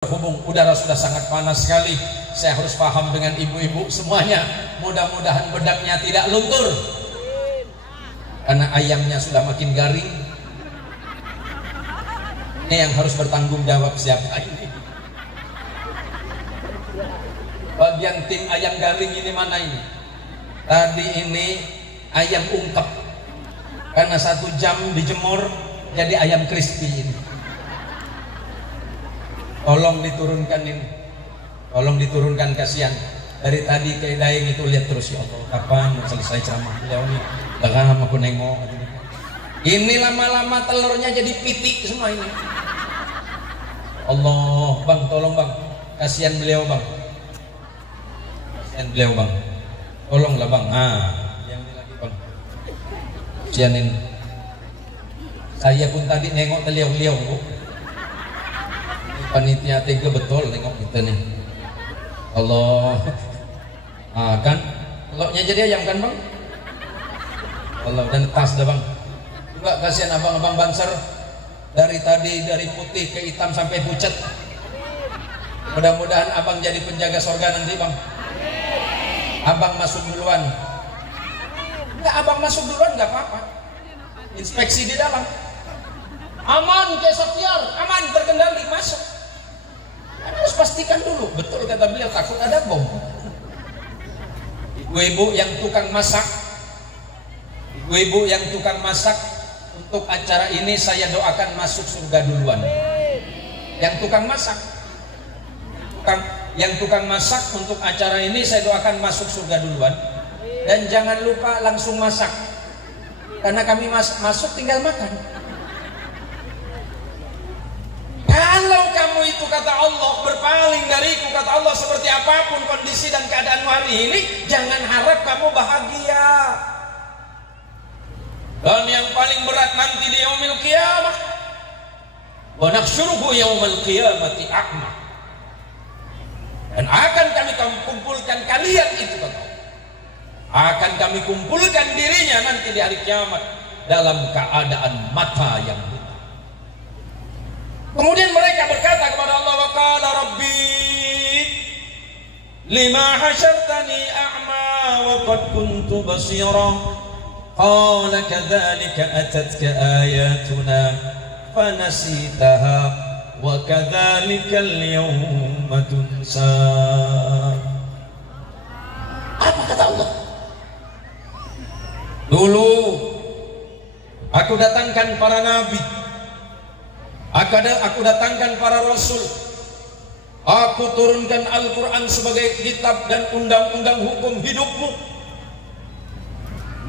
Berhubung udara sudah sangat panas sekali, saya harus paham dengan ibu-ibu semuanya. Mudah-mudahan bedaknya tidak luntur, karena ayamnya sudah makin garing. Ini yang harus bertanggung jawab siapa ini? Bagian tim ayam garing ini mana ini? Tadi ini ayam ungkep, karena 1 jam dijemur jadi ayam crispy ini. Tolong diturunkan ini, tolong diturunkan, kasihan. Dari tadi kayak daeng itu lihat terus, ya Allah, kapan selesai ceramah beliau nih? Bahkan aku nengok. Ini lama-lama telurnya jadi pitik semua ini. Allah, bang, tolong bang, kasihan beliau bang, kasihan beliau bang, tolonglah bang. Yang ini lagi bang, kasihan ini. Saya pun tadi nengok beliau bu. Panitia tega betul tengok kita nih. Allah, kan telurnya jadi ayam kan bang? Allah, dan tas dah bang. Juga kasihan abang-abang Banser, dari tadi dari putih ke hitam sampai pucat. Mudah-mudahan abang jadi penjaga sorga nanti bang. Abang masuk duluan. Enggak, abang masuk duluan nggak apa-apa. Inspeksi di dalam. Aman kayak Sofiar, aman terkendali, masuk. Harus pastikan dulu, betul kata beliau, takut ada bom. Ibu-ibu yang tukang masak, ibu-ibu yang tukang masak, untuk acara ini saya doakan masuk surga duluan. Yang tukang masak, yang tukang masak untuk acara ini saya doakan masuk surga duluan. Dan jangan lupa langsung masak, karena kami masuk tinggal makan. Kalau kamu itu kata Allah berpaling dariku, kata Allah, seperti apapun kondisi dan keadaanmu hari ini, jangan harap kamu bahagia. Dan yang paling berat nanti di yaumil qiyamah, wa nahsyuruhu yaumal qiyamati a'ma. Dan akan kami kumpulkan kalian itu, kata Allah, akan kami kumpulkan dirinya nanti di hari kiamat dalam keadaan mata yang buta. Kemudian mereka berkata kepada Allah, wa qala rabbi lima hasyartani a'ma wa qad kuntu basira. Qala kadzalika atatka ayatuna fanasitaha wa kadzalika al-yawma tunsa. Apa kata Allah? Dulu aku datangkan para nabi, aku datangkan para rasul, aku turunkan Al-Quran sebagai kitab dan undang-undang hukum hidupmu.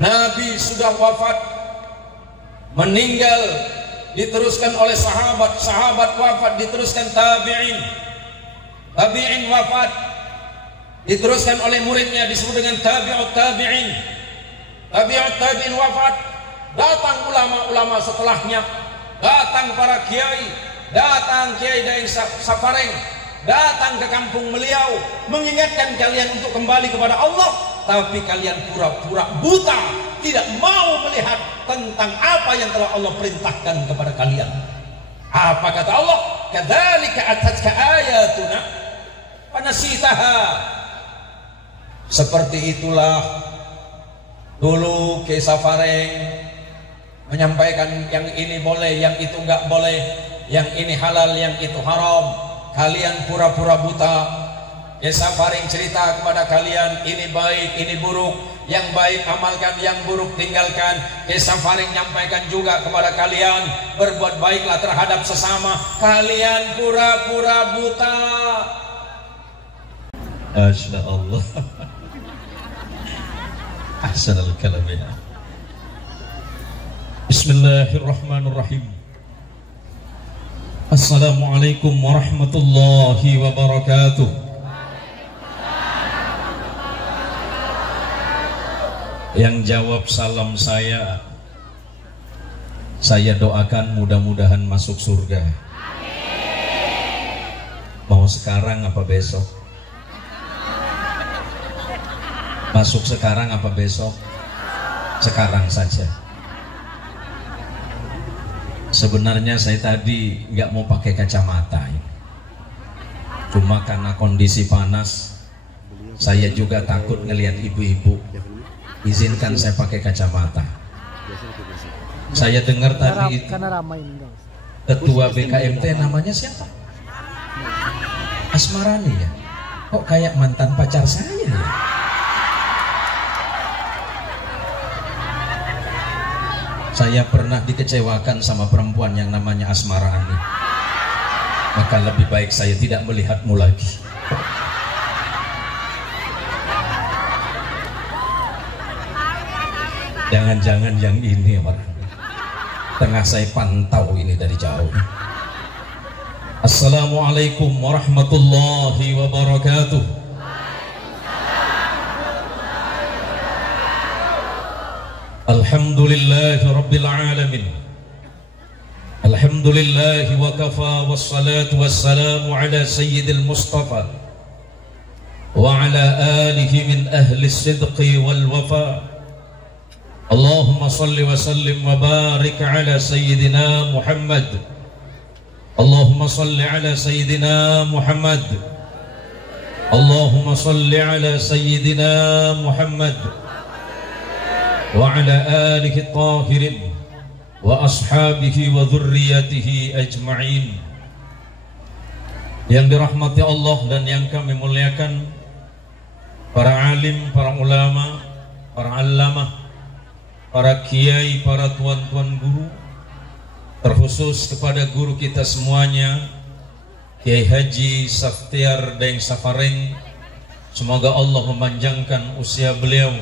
Nabi sudah wafat, meninggal, diteruskan oleh sahabat, sahabat wafat, diteruskan tabi'in, tabi'in wafat, diteruskan oleh muridnya, disebut dengan tabi'ut tabi'in, tabi'ut tabi'in wafat, datang ulama-ulama setelahnya, datang para kiai, datang Kiai Daeng Sapareng, datang ke kampung beliau, mengingatkan kalian untuk kembali kepada Allah. Tapi kalian pura-pura buta, tidak mau melihat tentang apa yang telah Allah perintahkan kepada kalian. Apa kata Allah? Kadzalika atatka ayatuna fanasitaha. Seperti itulah dulu Kiai Sapareng menyampaikan yang ini boleh, yang itu enggak boleh, yang ini halal, yang itu haram. Kalian pura-pura buta. Kiai Sapareng cerita kepada kalian, ini baik, ini buruk, yang baik amalkan, yang buruk tinggalkan. Kiai Sapareng menyampaikan juga kepada kalian, berbuat baiklah terhadap sesama. Kalian pura-pura buta. Masya Allah. Ahsanul kalam ya. Bismillahirrahmanirrahim. Assalamualaikum warahmatullahi wabarakatuh. Yang jawab salam saya doakan mudah-mudahan masuk surga. Mau sekarang apa besok? Masuk sekarang apa besok? Sekarang saja. Sebenarnya saya tadi nggak mau pakai kacamata. Cuma karena kondisi panas, saya juga takut ngelihat ibu-ibu. Izinkan saya pakai kacamata. Saya dengar tadi itu ketua BKMT namanya siapa? Asmarani ya? Kok kayak mantan pacar saya ya? Saya pernah dikecewakan sama perempuan yang namanya Asmarani. Maka lebih baik saya tidak melihatmu lagi. Jangan-jangan yang ini orang tengah saya pantau ini dari jauh. Assalamualaikum warahmatullahi wabarakatuh. Alhamdulillahi rabbil alamin. Alhamdulillahi wa kafa wassalatu wassalamu ala sayyidil mustafa wa ala alihi min ahli sidqi wal wafa. Allahumma salli wa sallim wa barik ala sayyidina Muhammad. Allahumma salli ala sayyidina Muhammad. Allahumma salli ala sayyidina Muhammad wa ala alihi tahirin wa ashabihi wa dhurriyyatihi ajma'in. Yang dirahmati Allah dan yang kami muliakan, para alim, para ulama, para allamah, para kiai, para tuan-tuan guru, terkhusus kepada guru kita semuanya, Kiai Haji Saftiar Daeng Safareng. Semoga Allah memanjangkan usia beliau,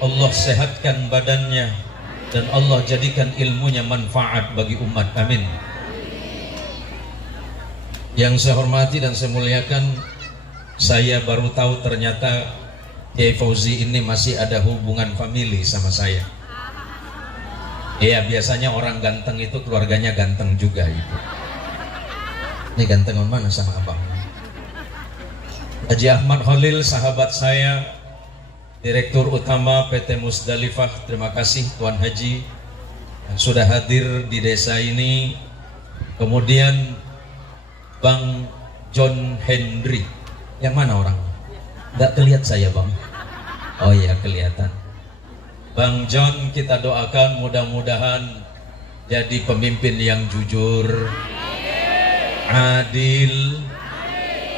Allah sehatkan badannya, dan Allah jadikan ilmunya manfaat bagi umat. Amin. Yang saya hormati dan saya muliakan, saya baru tahu ternyata Kiai Fauzi ini masih ada hubungan famili sama saya. Iya, biasanya orang ganteng itu keluarganya ganteng juga itu. Ini ganteng mana sama abang? Haji Ahmad Khalil, sahabat saya, Direktur Utama PT Musdalifah. Terima kasih Tuan Haji yang sudah hadir di desa ini. Kemudian Bang John Henry, yang mana orang? Nggak kelihatan saya bang. Oh iya kelihatan. Bang John, kita doakan mudah-mudahan jadi pemimpin yang jujur, adil,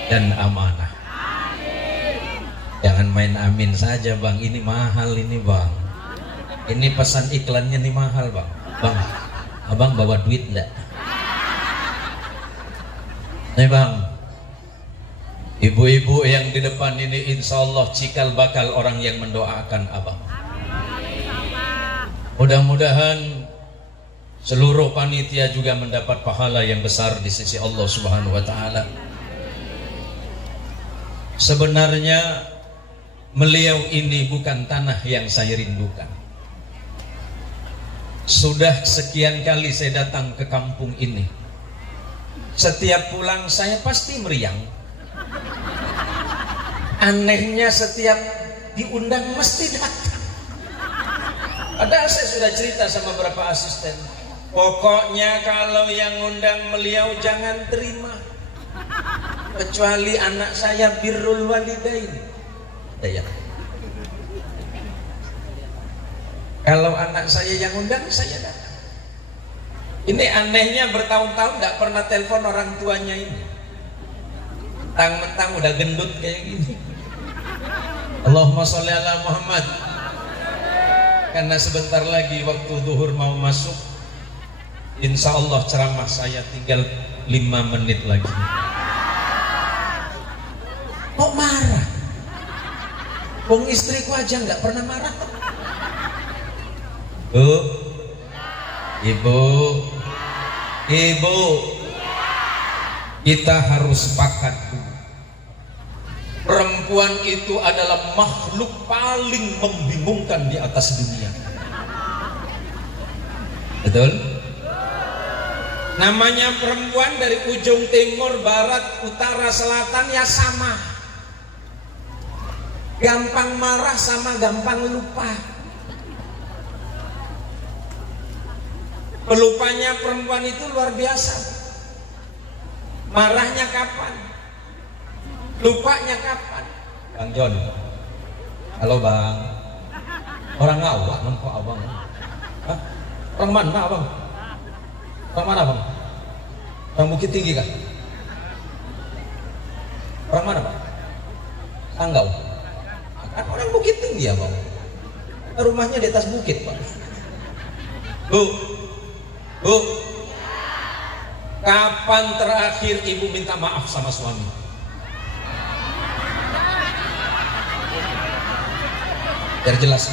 dan amanah. Jangan main amin saja bang, ini mahal ini bang. Ini pesan iklannya nih mahal bang. Bang, abang bawa duit enggak? Nih bang, ibu-ibu yang di depan ini insya Allah cikal bakal orang yang mendoakan abang. Mudah-mudahan seluruh panitia juga mendapat pahala yang besar di sisi Allah Subhanahu wa Ta'ala. Sebenarnya beliau ini bukan tanah yang saya rindukan. Sudah sekian kali saya datang ke kampung ini. Setiap pulang saya pasti meriang. Anehnya setiap diundang mesti datang. Padahal saya sudah cerita sama beberapa asisten. Pokoknya kalau yang undang beliau jangan terima. Kecuali anak saya birrul walidain. Ya. Kalau anak saya yang undang, saya datang. Ini anehnya bertahun-tahun nggak pernah telepon orang tuanya ini. Mentang-mentang udah gendut kayak gini. Allahumma sholli ala Muhammad. Karena sebentar lagi waktu zuhur mau masuk, insya Allah ceramah saya tinggal 5 menit lagi. Kok marah? Bung istriku aja nggak pernah marah. Bu, ibu, ibu, kita harus sepakat. Perempuan itu adalah makhluk paling membingungkan di atas dunia. Betul? Namanya perempuan dari ujung timur, barat, utara, selatan ya sama. Gampang marah sama gampang lupa. Pelupanya perempuan itu luar biasa. Marahnya kapan? Lupanya kapan? Bang John. Halo Bang. Orang ngawak kok abang. Hah? Orang mana abang? Orang mana bang? Orang Bukit Tinggi kan? Orang mana bang? Sanggau. Kan orang Bukit Tinggi ya bang. Rumahnya di atas bukit bang. Bu, bu, kapan terakhir ibu minta maaf sama suami? Biar jelas.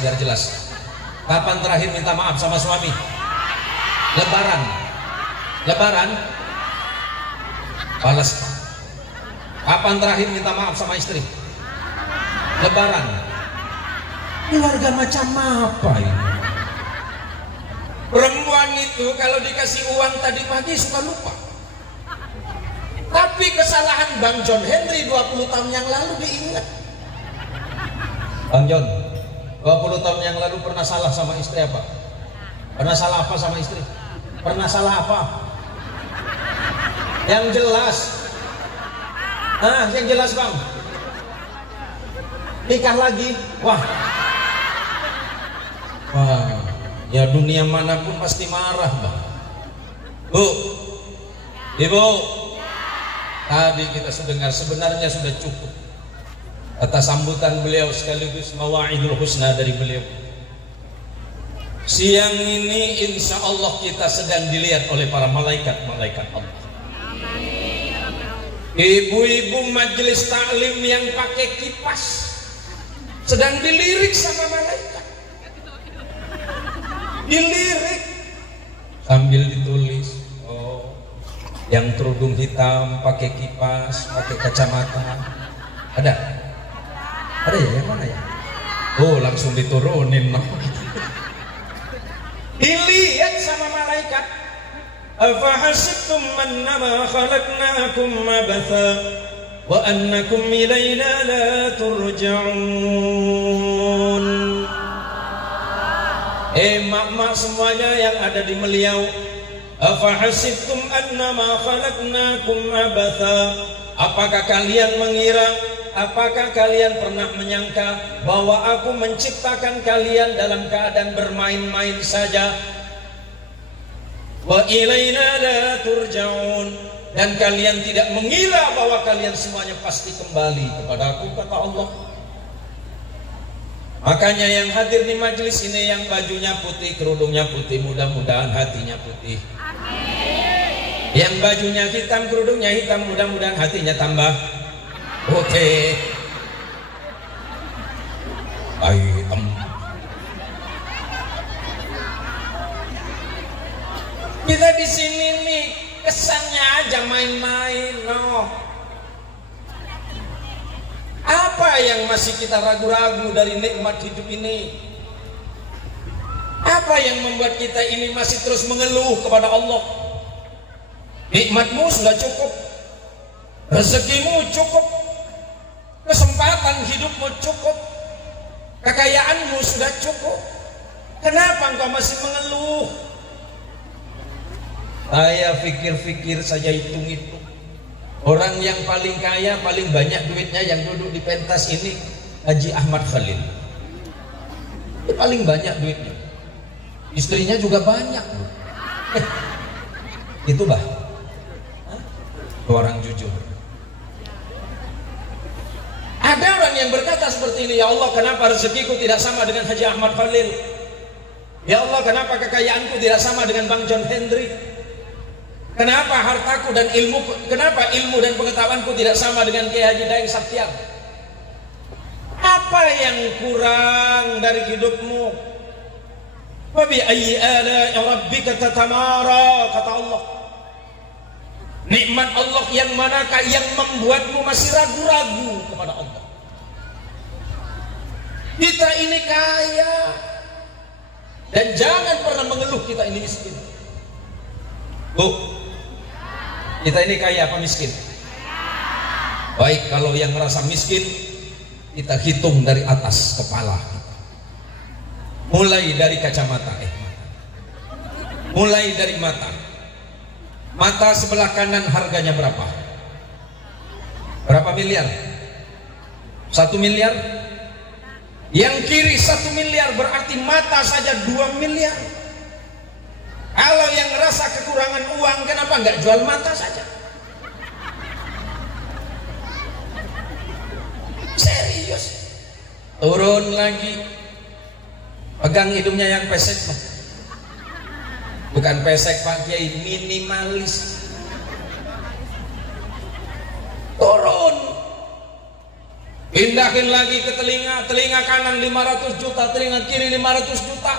Kapan terakhir minta maaf sama suami? Lebaran. Balas. Kapan terakhir minta maaf sama istri? Lebaran. Keluarga macam apa ini? Perempuan itu kalau dikasih uang tadi pagi suka lupa. Tapi kesalahan Bang John Henry 20 tahun yang lalu diingat. Bang John, 20 tahun yang lalu pernah salah sama istri apa? Pernah salah apa sama istri? Pernah salah apa? Yang jelas. Yang jelas bang. Nikah lagi. Wah, ya dunia manapun pasti marah bang. Bu, ibu, tadi kita sudah dengar, sebenarnya sudah cukup atas sambutan beliau sekaligus mawa'idul husna dari beliau. Siang ini insya Allah kita sedang dilihat oleh para malaikat-malaikat Allah. Ibu-ibu majelis taklim yang pakai kipas sedang dilirik sama malaikat. Dilirik sambil ditulis, oh, yang kerudung hitam pakai kipas, pakai kacamata. Ada ya, yang mana ya? Oh, langsung diturunin. Dilihat sama malaikat. Afahasibtum annama khalaqnakum abatha wa annakum ilayna la turja'un. Mak-mak semuanya yang ada di Meliau, afahasibtum annama khalaqnakum abatha, apakah kalian mengira, apakah kalian pernah menyangka bahwa aku menciptakan kalian dalam keadaan bermain-main saja? Wa ilaina la turja'un, dan kalian tidak mengira bahwa kalian semuanya pasti kembali kepada aku, kata Allah. Makanya yang hadir di majelis ini yang bajunya putih, kerudungnya putih, mudah-mudahan hatinya putih. Amin. Yang bajunya hitam, kerudungnya hitam, mudah-mudahan hatinya tambah putih. Hitam. Kita di sini nih kesannya aja main-main, no. Apa yang masih kita ragu-ragu dari nikmat hidup ini? Apa yang membuat kita ini masih terus mengeluh kepada Allah? Nikmatmu sudah cukup, rezekimu cukup, kesempatan hidupmu cukup, kekayaanmu sudah cukup. Kenapa engkau masih mengeluh? Saya pikir-pikir saja, hitung-hitung. Orang yang paling kaya, paling banyak duitnya yang duduk di pentas ini Haji Ahmad Khalil. Dia paling banyak duitnya. Istrinya juga banyak. Itu bah. Orang jujur. Ada orang yang berkata seperti ini, ya Allah, kenapa rezekiku tidak sama dengan Haji Ahmad Khalil? Ya Allah, kenapa kekayaanku tidak sama dengan Bang John Henry? Kenapa hartaku dan kenapa ilmu dan pengetahuanku tidak sama dengan Kiai Haji Daeng Saptian? Apa yang kurang dari hidupmu? Wa bi ayyi ala'i rabbika tatamara, kata Allah. Nikmat Allah yang manakah yang membuatmu masih ragu-ragu kepada Allah? Kita ini kaya, dan jangan pernah mengeluh kita ini miskin. Bu, kita ini kaya apa miskin? Baik, kalau yang merasa miskin, kita hitung dari atas kepala kita. Mulai dari kacamata, mulai dari mata. Mata sebelah kanan harganya berapa? Berapa miliar? 1 miliar. Yang kiri 1 miliar, berarti mata saja 2 miliar. Kalau yang ngerasa kekurangan uang, kenapa nggak jual mata saja? Serius. Turun lagi, pegang hidungnya yang pesek, bukan pesek Pak Kiai, minimalis. Turun, pindahin lagi ke telinga kanan 500 juta, telinga kiri 500 juta.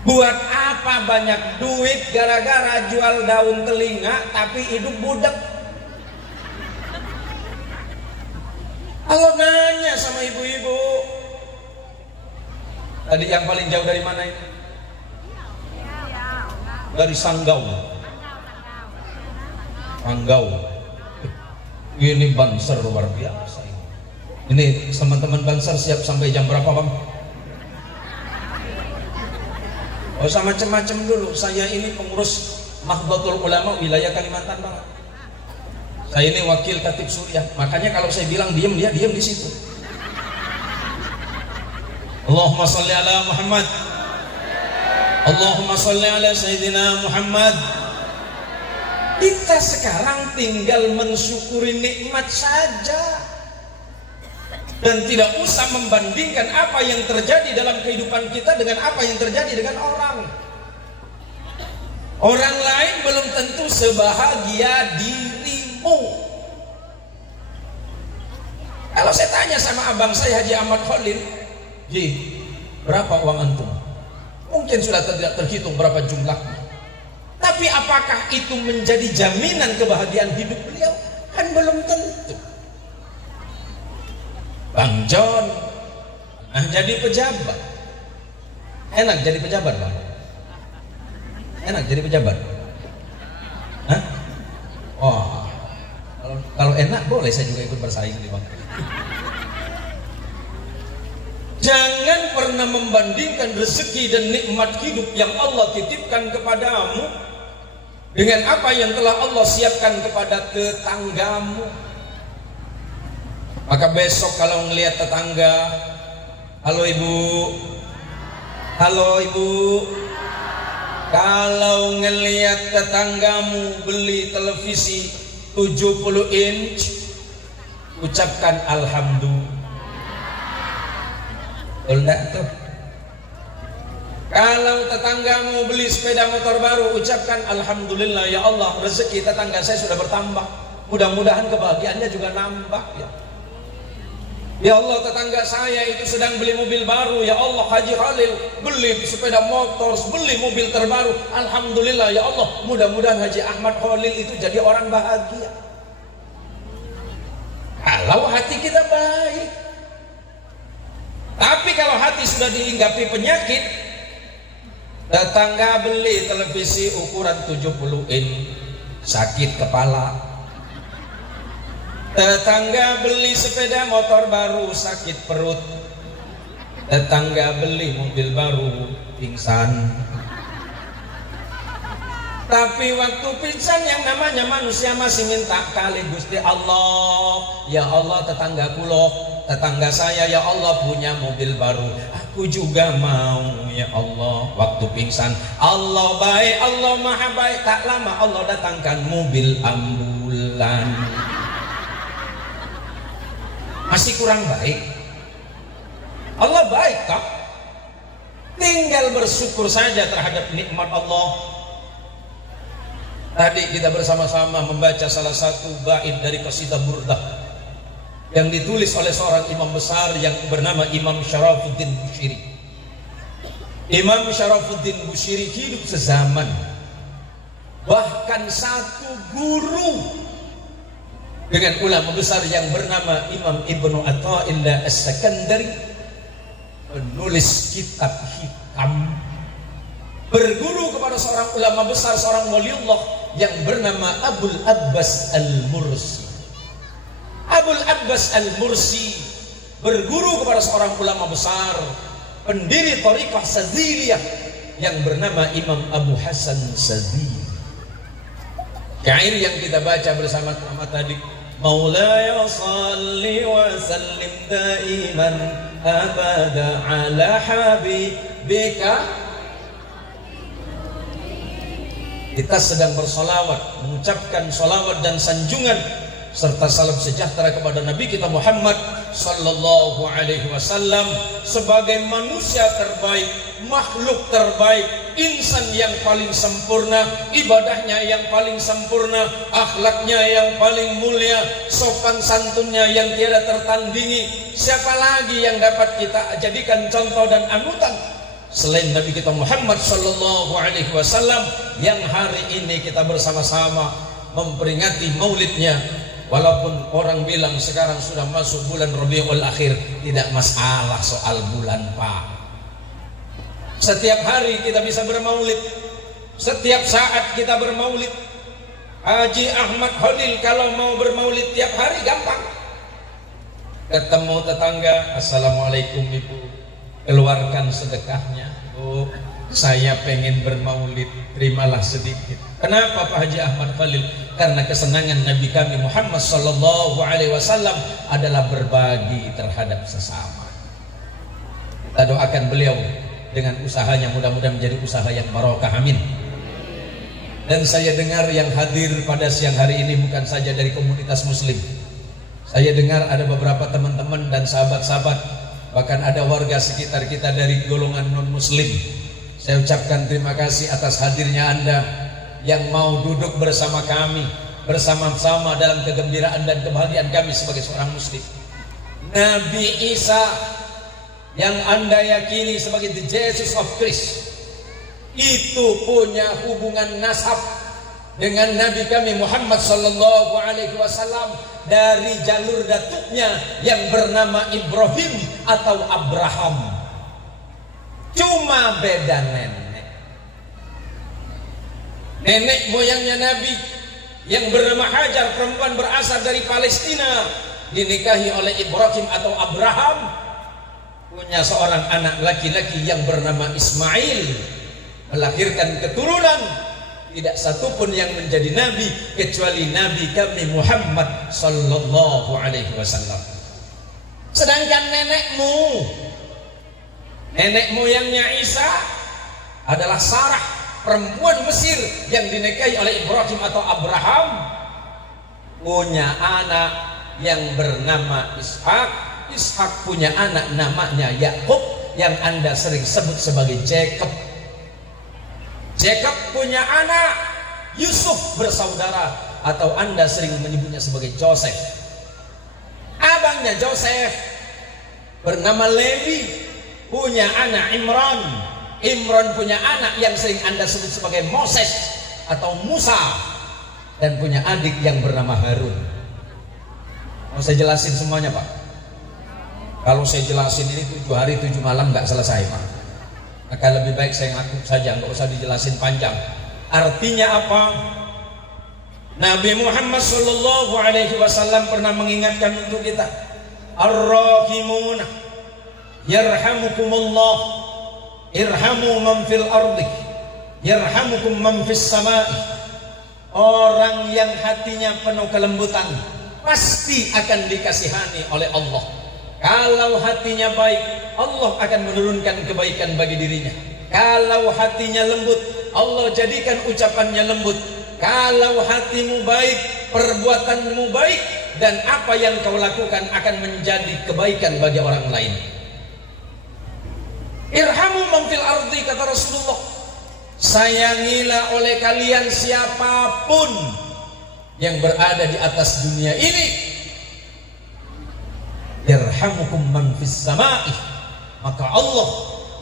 Buat apa banyak duit gara-gara jual daun telinga tapi hidup budak? Kalau nanya sama ibu-ibu, tadi yang paling jauh dari mana ini? Dari Sanggau. Sanggau. Ini Banser luar biasa. Ini teman-teman Banser siap sampai jam berapa, Bang? Oh, sama macam-macam dulu. Saya ini pengurus Nahdlatul Ulama wilayah Kalimantan, Bang. Saya ini wakil Khatib Suriah. Makanya kalau saya bilang diam, dia diam di situ. Allahumma sholli ala Muhammad. Allahumma sholli ala Sayyidina Muhammad. Kita sekarang tinggal mensyukuri nikmat saja dan tidak usah membandingkan apa yang terjadi dalam kehidupan kita dengan apa yang terjadi dengan orang. Orang lain belum tentu sebahagia dirimu. Kalau saya tanya sama abang saya Haji Ahmad Khalil, Ji, berapa uang antum? Mungkin sudah tidak terhitung berapa jumlahnya. Tapi apakah itu menjadi jaminan kebahagiaan hidup beliau? Kan belum tentu. Bang John jadi pejabat. Enak jadi pejabat, Bang? Enak jadi pejabat? Hah? Oh, kalau enak boleh saya juga ikut bersaing nih, Bang. Jangan pernah membandingkan rezeki dan nikmat hidup yang Allah titipkan kepadamu dengan apa yang telah Allah siapkan kepada tetanggamu. Maka besok kalau ngelihat tetangga, halo ibu, halo ibu, kalau ngelihat tetanggamu beli televisi 70 inch, ucapkan alhamdulillah. Enggak tuh. Kalau tetanggamu beli sepeda motor baru, ucapkan alhamdulillah, ya Allah, rezeki tetangga saya sudah bertambah. Mudah-mudahan kebahagiaannya juga nambah ya. Ya Allah, tetangga saya itu sedang beli mobil baru, ya Allah, Haji Khalil beli sepeda motor, beli mobil terbaru. Alhamdulillah ya Allah, mudah-mudahan Haji Ahmad Khalil itu jadi orang bahagia. Kalau hati kita baik. Tapi kalau hati sudah dihinggapi penyakit, tetangga beli televisi ukuran 70 inch, sakit kepala. Tetangga beli sepeda motor baru, sakit perut. Tetangga beli mobil baru, pingsan. Tapi waktu pingsan yang namanya manusia masih minta kali Gusti Allah, ya Allah tetangga kulo, tetangga saya ya Allah punya mobil baru, aku juga mau ya Allah. Waktu pingsan, Allah baik, Allah maha baik, tak lama Allah datangkan mobil ambulan. Masih kurang baik? Allah baik kok. Tinggal bersyukur saja terhadap nikmat Allah. Tadi kita bersama-sama membaca salah satu bait dari qasidah Burdah yang ditulis oleh seorang imam besar yang bernama Imam Syarafuddin Bushiri. Imam Syarafuddin Bushiri hidup sezaman, bahkan satu guru dengan ulama besar yang bernama Imam Ibnu Athaillah As-Sakandari, penulis kitab hikam, berguru kepada seorang ulama besar, seorang waliullah yang bernama Abul Abbas Al-Mursi. Abul Abbas Al-Mursi berguru kepada seorang ulama besar, pendiri Thariqah Sadziliyah yang bernama Imam Abu Hasan Sadzili. Syair yang kita baca bersama-sama tadi, Maulaya salli wa sallim daiman abada ala habibika. Kita sedang bersolawat, mengucapkan solawat dan sanjungan serta salam sejahtera kepada Nabi kita Muhammad sallallahu alaihi wasallam sebagai manusia terbaik, makhluk terbaik, insan yang paling sempurna, ibadahnya yang paling sempurna, akhlaknya yang paling mulia, sopan santunnya yang tiada tertandingi. Siapa lagi yang dapat kita jadikan contoh dan anutan selain Nabi kita Muhammad sallallahu alaihi wasallam yang hari ini kita bersama-sama memperingati maulidnya. Walaupun orang bilang sekarang sudah masuk bulan Rabiul Akhir, tidak masalah soal bulan, Pak. Setiap hari kita bisa bermaulid, setiap saat kita bermaulid. Haji Ahmad Khalil kalau mau bermaulid tiap hari gampang. Ketemu tetangga, assalamualaikum ibu, keluarkan sedekahnya. Bu, saya pengen bermaulid, terimalah sedikit. Kenapa Pak Haji Ahmad Khalil? Karena kesenangan Nabi kami Muhammad sallallahu alaihi wasallam adalah berbagi terhadap sesama. Kita doakan beliau dengan usahanya, mudah-mudahan menjadi usaha yang barokah, amin. Dan saya dengar yang hadir pada siang hari ini bukan saja dari komunitas muslim. Saya dengar ada beberapa teman-teman dan sahabat-sahabat, bahkan ada warga sekitar kita dari golongan non-muslim. Saya ucapkan terima kasih atas hadirnya Anda yang mau duduk bersama kami, bersama-sama dalam kegembiraan dan kebahagiaan kami sebagai seorang muslim. Nabi Isa yang Anda yakini sebagai the Jesus of Christ itu punya hubungan nasab dengan Nabi kami Muhammad sallallahu alaihi wasallam dari jalur datuknya yang bernama Ibrahim atau Abraham. Cuma beda nenek. Nenek moyangnya Nabi yang bernama Hajar, perempuan berasal dari Palestina, dinikahi oleh Ibrahim atau Abraham, punya seorang anak laki-laki yang bernama Ismail, melahirkan keturunan. Tidak satupun yang menjadi nabi kecuali Nabi kami Muhammad sallallahu alaihi wasallam. Sedangkan nenek moyangnya Isa adalah Sarah, perempuan Mesir yang dinikahi oleh Ibrahim atau Abraham, punya anak yang bernama Ishak. Ishak punya anak namanya Yakub yang Anda sering sebut sebagai Jacob. Jacob punya anak Yusuf bersaudara atau Anda sering menyebutnya sebagai Joseph. Abangnya Joseph bernama Levi, punya anak Imran. Imran punya anak yang sering Anda sebut sebagai Moses atau Musa, dan punya adik yang bernama Harun. Mau saya jelasin semuanya, Pak? Kalau saya jelasin ini 7 hari 7 malam nggak selesai, Pak. Akan lebih baik saya ngaku saja, nggak usah dijelasin panjang. Artinya apa? Nabi Muhammad sallallahu alaihi wasallam pernah mengingatkan untuk kita, Ar-Rahimuna yarhamukumullah, irhamu man fil ardi yarhamukum man fis samai. Orang yang hatinya penuh kelembutan pasti akan dikasihani oleh Allah. Kalau hatinya baik, Allah akan menurunkan kebaikan bagi dirinya. Kalau hatinya lembut, Allah jadikan ucapannya lembut. Kalau hatimu baik, perbuatanmu baik, dan apa yang kau lakukan akan menjadi kebaikan bagi orang lain. Irhamu man fil ardi, kata Rasulullah. Sayangilah oleh kalian siapapun yang berada di atas dunia ini. Yarhamukum man fis samai, maka Allah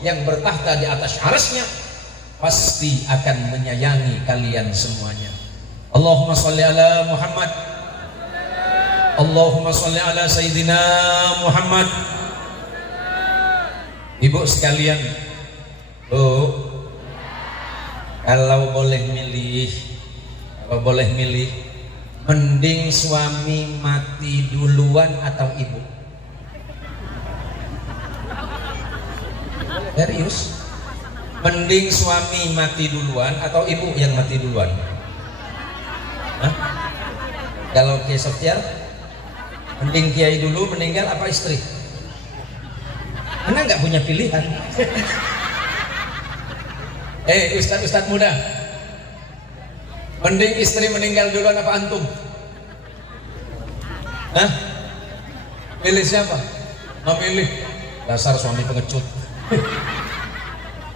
yang bertahta di atas arasnya pasti akan menyayangi kalian semuanya. Allahumma sholli ala Muhammad, Allahumma sholli ala Sayyidina Muhammad. Ibu sekalian, Bu, kalau boleh milih, mending suami mati duluan atau ibu? Serius? Mending suami mati duluan atau ibu yang mati duluan? Hah? Kalau Ki Softiar? Mending kiai dulu meninggal apa istri? Karena nggak punya pilihan. Ustadz muda, mending istri meninggal duluan apa antum? Hah? Pilih siapa? Memilih dasar suami pengecut.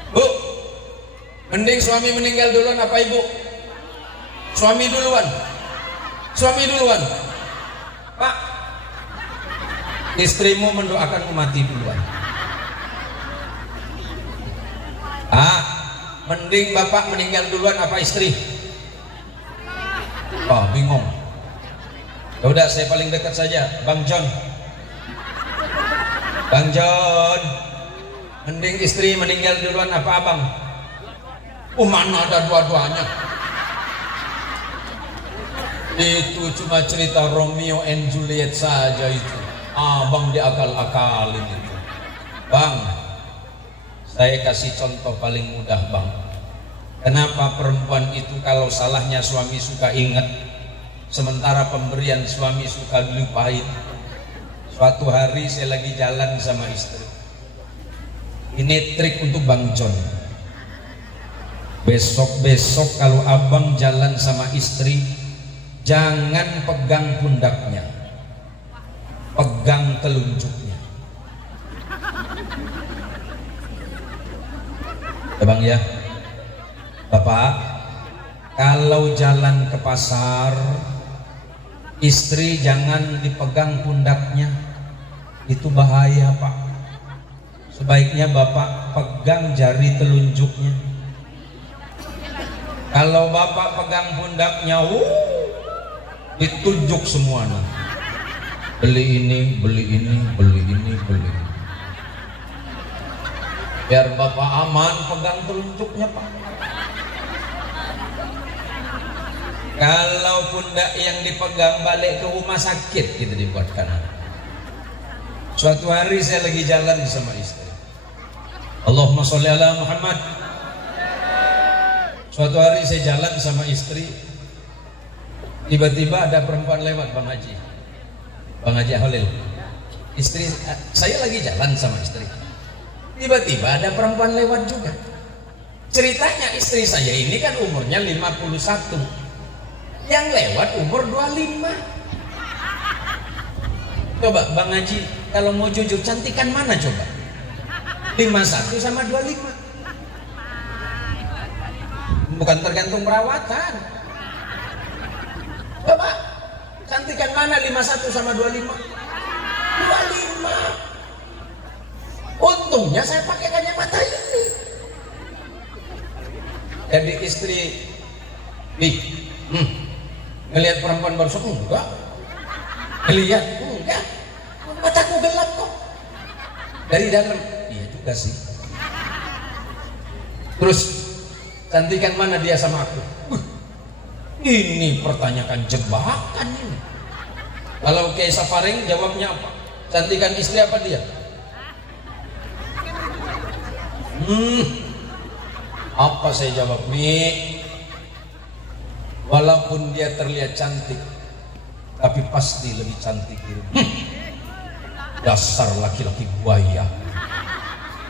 Bu, mending suami meninggal duluan apa ibu? Suami duluan. Suami duluan. Pak, istrimu mendoakanmu mati duluan. Mending bapak meninggal duluan apa istri? Bingung. Ya udah, saya paling dekat saja, Bang John. Bang John, mending istri meninggal duluan apa abang? Mana ada dua-duanya. Itu cuma cerita Romeo and Juliet saja itu. Abang diakal-akalin itu. Bang, saya kasih contoh paling mudah, Bang. Kenapa perempuan itu kalau salahnya suami suka ingat, sementara pemberian suami suka lupain? Suatu hari saya lagi jalan sama istri. Ini trik untuk Bang John. Besok-besok kalau abang jalan sama istri, jangan pegang pundaknya, pegang telunjuknya. Ya Bang ya. Bapak, kalau jalan ke pasar, istri jangan dipegang pundaknya, itu bahaya Pak. Sebaiknya Bapak pegang jari telunjuknya. Kalau Bapak pegang pundaknya, ditunjuk semuanya. Beli ini, beli ini, beli ini, beli ini. Biar Bapak aman pegang telunjuknya Pak. Kalau pundak yang dipegang balik ke rumah sakit kita dibuatkan. Suatu hari saya lagi jalan sama istri. Allahumma sholli ala Muhammad. Suatu hari saya jalan sama istri. Tiba-tiba ada perempuan lewat, Bang Haji. Bang Haji Holil. Istri saya lagi jalan sama istri. Tiba-tiba ada perempuan lewat juga. Ceritanya istri saya ini kan umurnya 51. Yang lewat umur 25. Coba Bang Haji, kalau mau jujur, cantikan mana coba? 51 sama 25. Bukan tergantung perawatan. Coba cantikan mana 51 sama 25? 25. Untungnya saya pakai kacamata ini. Jadi istri ngelihat perempuan baru enggak, ngelihat enggak, mataku gelap kok. Dari dalam, iya juga sih. Terus cantikan mana dia sama aku? Ini pertanyaan jebakan ini. Kalau kayak Safaring jawabnya apa? Cantikan istri apa dia? Apa saya jawab nih? Walaupun dia terlihat cantik, tapi pasti lebih cantik dirimu. Dasar laki-laki buaya.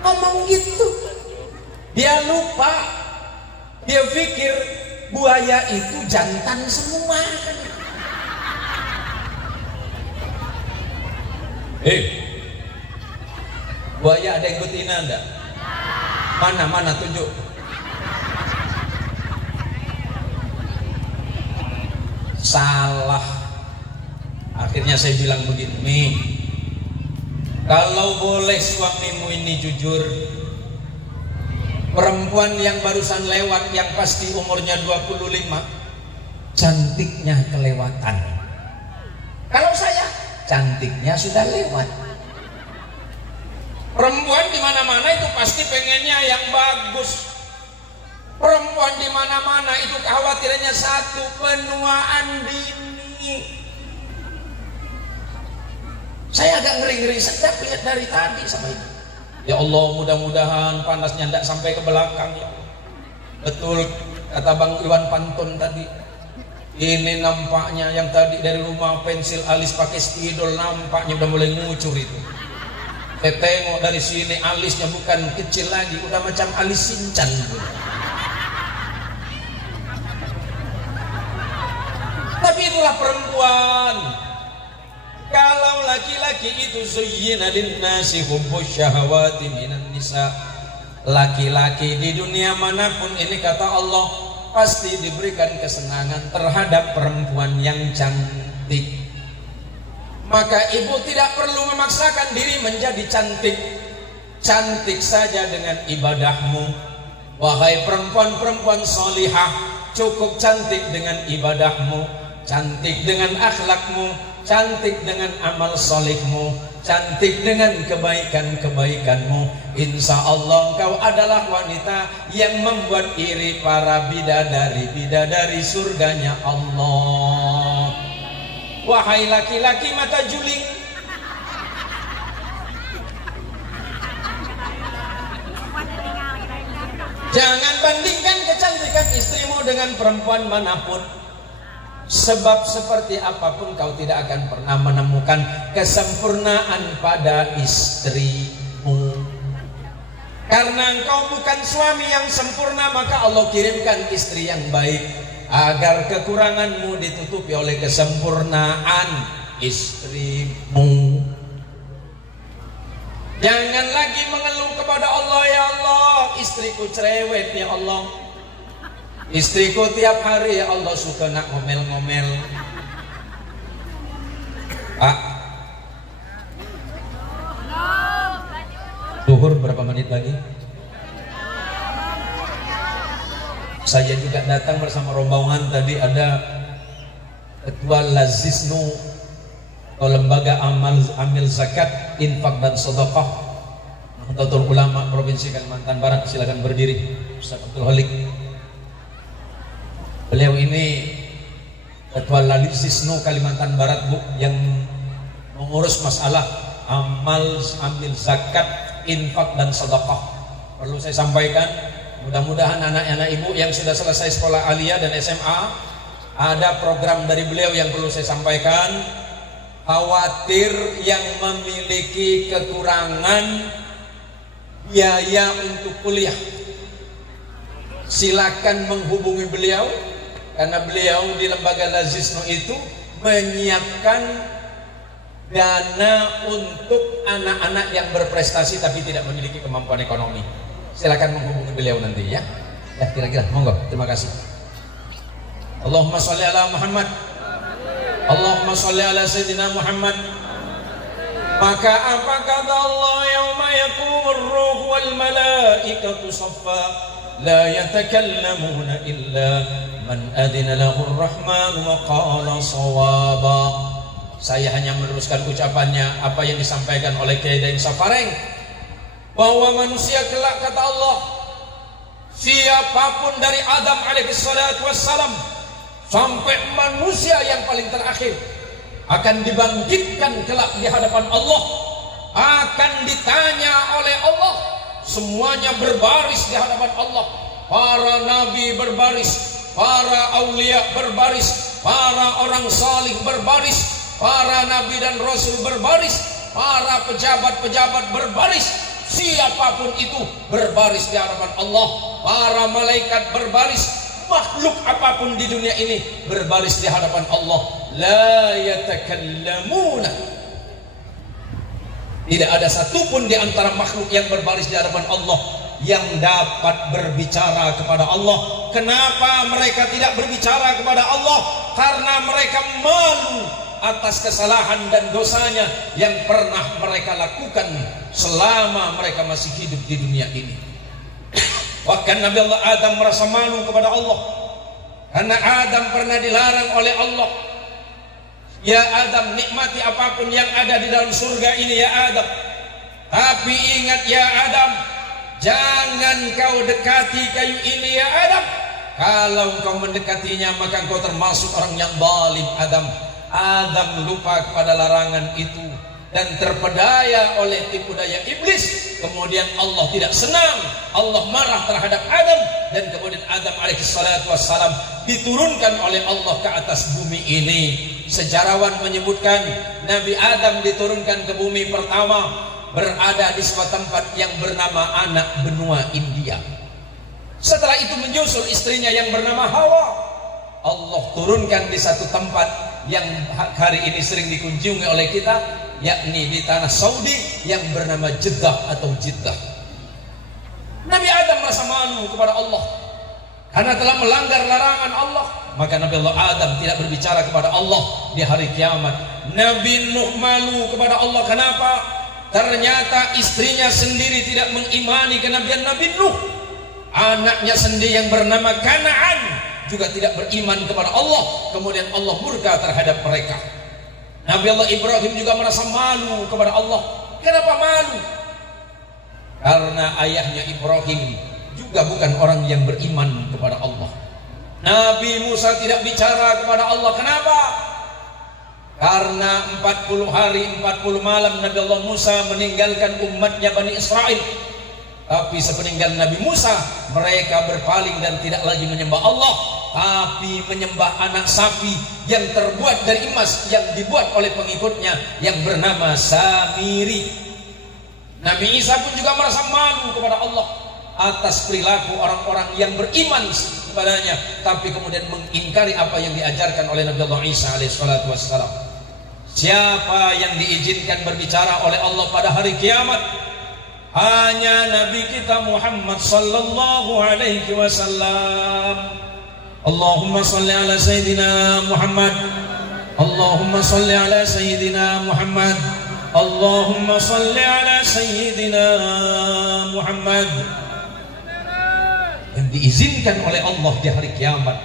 Ngomong gitu. Dia lupa. Dia pikir buaya itu jantan semua. Buaya ada yang betina enggak? Mana tunjuk. Salah. Akhirnya saya bilang begini, kalau boleh suamimu ini jujur, perempuan yang barusan lewat yang pasti umurnya 25, cantiknya kelewatan. Kalau saya, cantiknya sudah lewat. Perempuan di mana-mana itu pasti pengennya yang bagus. Perempuan di mana-mana itu kekhawatirannya satu, penuaan dini. Saya agak ngeri-ngeri sedap lihat dari tadi sama itu. Ya Allah, mudah-mudahan panasnya tidak sampai ke belakang ya Allah. Betul kata Bang Iwan Pantun tadi, Ini nampaknya yang tadi dari rumah pensil alis pakai spidol, nampaknya udah mulai ngucur itu. Saya tengok dari sini alisnya bukan kecil lagi, udah macam alis Shinchan. Tapi itulah perempuan. Kalau laki-laki itu zuyyina linnasi hubbus syahawati minan nisa. Laki-laki di dunia manapun ini kata Allah pasti diberikan kesenangan terhadap perempuan yang cantik. Maka ibu tidak perlu memaksakan diri menjadi cantik. Cantik saja dengan ibadahmu. Wahai perempuan-perempuan solihah, cukup cantik dengan ibadahmu, cantik dengan akhlakmu, cantik dengan amal solihmu, cantik dengan kebaikan-kebaikanmu. Insya Allah engkau adalah wanita yang membuat iri para bidadari-bidadari surganya Allah. Wahai laki-laki mata juling, jangan bandingkan kecantikan istrimu dengan perempuan manapun. Sebab seperti apapun kau tidak akan pernah menemukan kesempurnaan pada istrimu. Karena engkau bukan suami yang sempurna, maka Allah kirimkan istri yang baik agar kekuranganmu ditutupi oleh kesempurnaan istrimu. Jangan lagi mengeluh kepada Allah, ya Allah, istriku cerewet ya Allah, istriku tiap hari ya Allah suka nak ngomel-ngomel. Pak, zuhur berapa menit lagi? Saya juga datang bersama rombongan, tadi ada ketua Lazisnu atau lembaga amil zakat, infak dan sedekah Nahdlatul Ulama Provinsi Kalimantan Barat. Silakan berdiri, Ustaz Abdul Halik. Beliau ini ketua Lazisnu Kalimantan Barat, Bu, yang mengurus masalah amil zakat, infak dan sedekah. Perlu saya sampaikan, mudah-mudahan anak-anak ibu yang sudah selesai sekolah aliyah dan SMA, ada program dari beliau yang perlu saya sampaikan. Khawatir yang memiliki kekurangan biaya untuk kuliah, silakan menghubungi beliau, karena beliau di lembaga Lazisnu itu menyiapkan dana untuk anak-anak yang berprestasi tapi tidak memiliki kemampuan ekonomi. Silakan menghubungi beliau nanti ya. Ya kira-kira, monggo. Terima kasih. Allahumma sholli ala Muhammad. Allahumma sholli ala Sayyidina Muhammad. Maka apa kata Allah, yauma yaqumur ruh wal malaikatu saffa la yatakallamuna illa man adina lahu ar-rahman wa qala shawaba. Saya hanya meneruskan ucapannya apa yang disampaikan oleh Kiai Daeng Sapareng, bahwa manusia kelak kata Allah, siapapun dari Adam alaihi salatu wassalam sampai manusia yang paling terakhir akan dibangkitkan kelak di hadapan Allah, akan ditanya oleh Allah. Semuanya berbaris di hadapan Allah. Para nabi berbaris, para aulia berbaris, para orang salih berbaris, para nabi dan rasul berbaris, para pejabat-pejabat berbaris. Siapapun itu berbaris di hadapan Allah. Para malaikat berbaris, makhluk apapun di dunia ini berbaris di hadapan Allah. La yatakallamuna. Tidak ada satupun di antara makhluk yang berbaris di hadapan Allah yang dapat berbicara kepada Allah. Kenapa mereka tidak berbicara kepada Allah? Karena mereka malu atas kesalahan dan dosanya yang pernah mereka lakukan selama mereka masih hidup di dunia ini. Bahkan Nabi Allah Adam merasa malu kepada Allah, karena Adam pernah dilarang oleh Allah. Ya Adam, nikmati apapun yang ada di dalam surga ini ya Adam, tapi ingat ya Adam, jangan kau dekati kayu ini ya Adam. Kalau kau mendekatinya maka kau termasuk orang yang zalim Adam. Adam lupa kepada larangan itu. dan terpedaya oleh tipu daya iblis, kemudian Allah tidak senang, Allah marah terhadap Adam, dan kemudian Adam alaihissalatu wassalam diturunkan oleh Allah ke atas bumi ini. Sejarawan menyebutkan Nabi Adam diturunkan ke bumi pertama berada di sebuah tempat yang bernama anak benua India. Setelah itu menyusul istrinya yang bernama Hawa. Allah turunkan di satu tempat yang hari ini sering dikunjungi oleh kita, yakni di tanah Saudi yang bernama Jeddah atau Jeddah. Nabi Adam merasa malu kepada Allah karena telah melanggar larangan Allah. Maka Nabi Allah Adam tidak berbicara kepada Allah di hari kiamat. Nabi Nuh malu kepada Allah. Kenapa? Ternyata istrinya sendiri tidak mengimani kenabian Nabi Nuh. Anaknya sendiri yang bernama Kanaan juga tidak beriman kepada Allah. Kemudian Allah murka terhadap mereka. Nabi Allah Ibrahim juga merasa malu kepada Allah. Kenapa malu? Karena ayahnya Ibrahim juga bukan orang yang beriman kepada Allah. Nabi Musa tidak bicara kepada Allah. Kenapa? Karena 40 hari 40 malam Nabi Allah Musa meninggalkan umatnya Bani Israel. Tapi sepeninggal Nabi Musa, mereka berpaling dan tidak lagi menyembah Allah, tapi menyembah anak sapi yang terbuat dari emas yang dibuat oleh pengikutnya yang bernama Samiri. Nabi Isa pun juga merasa malu kepada Allah atas perilaku orang-orang yang beriman kepadanya, tapi kemudian mengingkari apa yang diajarkan oleh Nabi Allah Isa alaihissalatu wassalam. Siapa yang diizinkan berbicara oleh Allah pada hari kiamat? Hanya Nabi kita Muhammad sallallahu alaihi wasallam. Allahumma salli ala Sayyidina Muhammad. Allahumma salli ala Sayyidina Muhammad. Allahumma salli ala Sayyidina Muhammad. Yang diizinkan oleh Allah di hari kiamat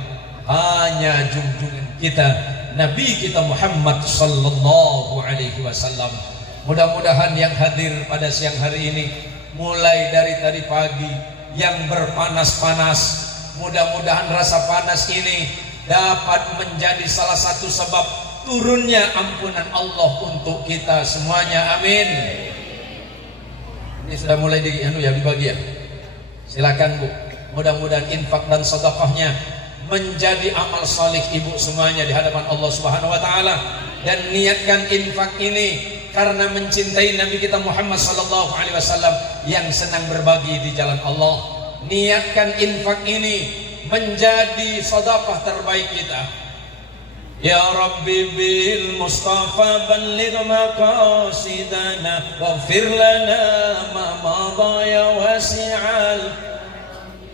hanya junjungan kita Nabi kita Muhammad sallallahu alaihi wasallam. Mudah-mudahan yang hadir pada siang hari ini, mulai dari tadi pagi yang berpanas-panas, mudah-mudahan rasa panas ini dapat menjadi salah satu sebab turunnya ampunan Allah untuk kita semuanya. Amin. Ini sudah mulai dibagi ya. Silakan Bu. Mudah-mudahan infak dan sedekahnya menjadi amal salih ibu semuanya di hadapan Allah Subhanahu wa taala, dan niatkan infak ini karena mencintai Nabi kita Muhammad sallallahu alaihi wasallam yang senang berbagi di jalan Allah. Niatkan infak ini menjadi sedekah terbaik kita. Ya Rabbi bil Mustafa balligh maqasidana waghfir lana ma madha ya wasi'al.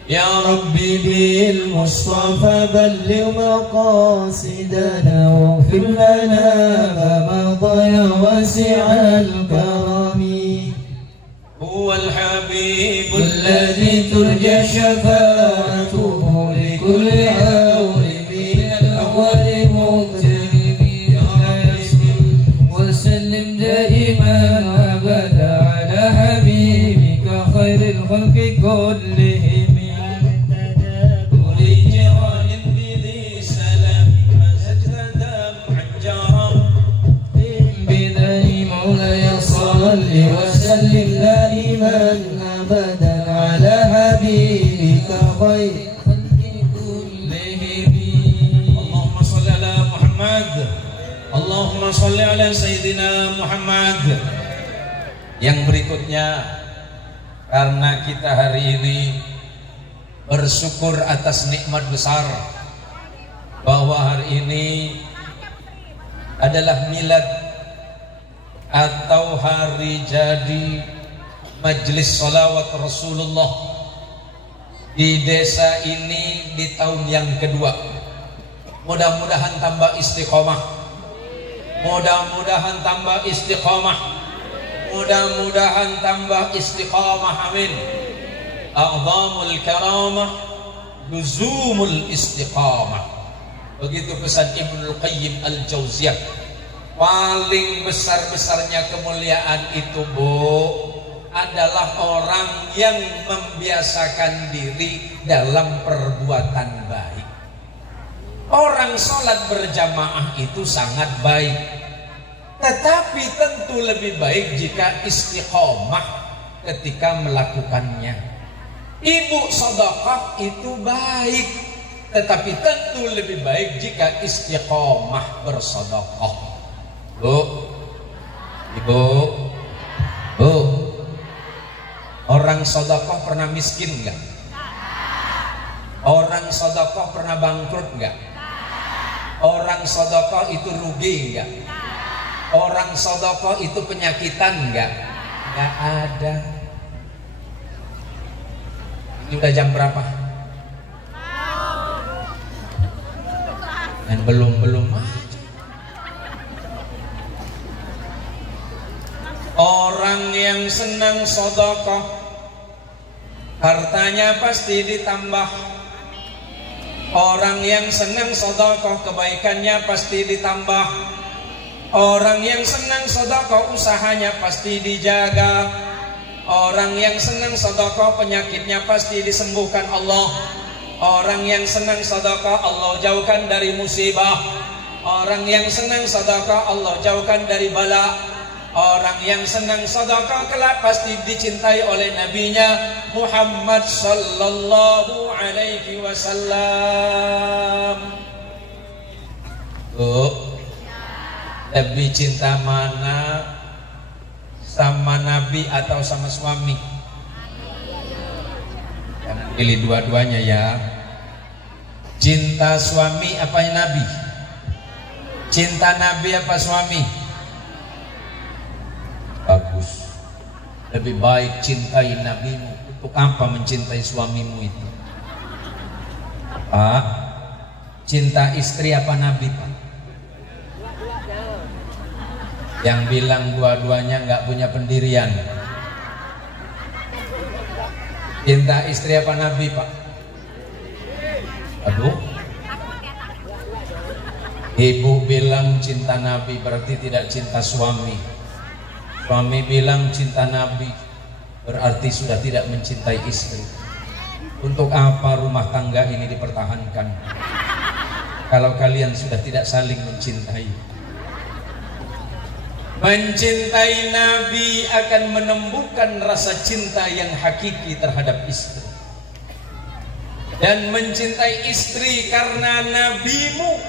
Ya Rabbi bil Mustafa balligh maqasidana waghfir lana ma madha ya wasi'al karami. Huwal habibul ladzi turja syafa'atuhu li kulli hawli min al-awwali muqtaribi. Wa sallim daiman abada ala habibika khairil khalqi kullihim. وسلم دائما أبدا على حبيبك خير خلق كلهم. اللهم صل على محمد. اللهم صل على سيدنا Muhammad. Yang berikutnya, karena kita hari ini bersyukur atas nikmat besar bahwa hari ini adalah milad atau hari jadi majelis salawat Rasulullah di desa ini di tahun yang kedua. Mudah-mudahan tambah istiqomah. Mudah-mudahan tambah istiqomah. Mudah-mudahan tambah istiqomah. Amin. A'zamul karamah luzumul istiqamah. Begitu pesan Ibnul Qayyim Al-Jauziyah. Paling besar-besarnya kemuliaan itu, Bu, adalah orang yang membiasakan diri dalam perbuatan baik. Orang sholat berjamaah itu sangat baik. Tetapi tentu lebih baik jika istiqomah ketika melakukannya. Ibu sedekah itu baik, tetapi tentu lebih baik jika istiqomah bersedekah. Bu, ibu, bu, orang sedekah pernah miskin enggak? Orang sedekah pernah bangkrut enggak? Orang sedekah itu rugi enggak? Orang sedekah itu penyakitan enggak? Enggak ada. Ini udah jam berapa? Dan belum aja. Orang yang senang sedekah, hartanya pasti ditambah. Orang yang senang sedekah, kebaikannya pasti ditambah. Orang yang senang sedekah, usahanya pasti dijaga. Orang yang senang sedekah, penyakitnya pasti disembuhkan Allah. Orang yang senang sedekah, Allah jauhkan dari musibah. Orang yang senang sedekah, Allah jauhkan dari bala. Orang yang senang sedekah kelak pasti dicintai oleh nabinya Muhammad sallallahu alaihi wasallam. Lebih cinta mana, sama nabi atau sama suami? Jangan pilih dua-duanya ya. Cinta suami apa nabi? Cinta nabi apa suami? Bagus. Lebih baik cintai nabimu. Untuk apa mencintai suamimu itu? Pak, cinta istri apa nabi, Pak? Yang bilang dua-duanya nggak punya pendirian. Cinta istri apa nabi, Pak? Aduh. Ibu bilang cinta nabi berarti tidak cinta suami. Suami bilang cinta nabi berarti sudah tidak mencintai istri. Untuk apa rumah tangga ini dipertahankan kalau kalian sudah tidak saling mencintai? Mencintai nabi akan menumbuhkan rasa cinta yang hakiki terhadap istri. Dan mencintai istri karena nabimu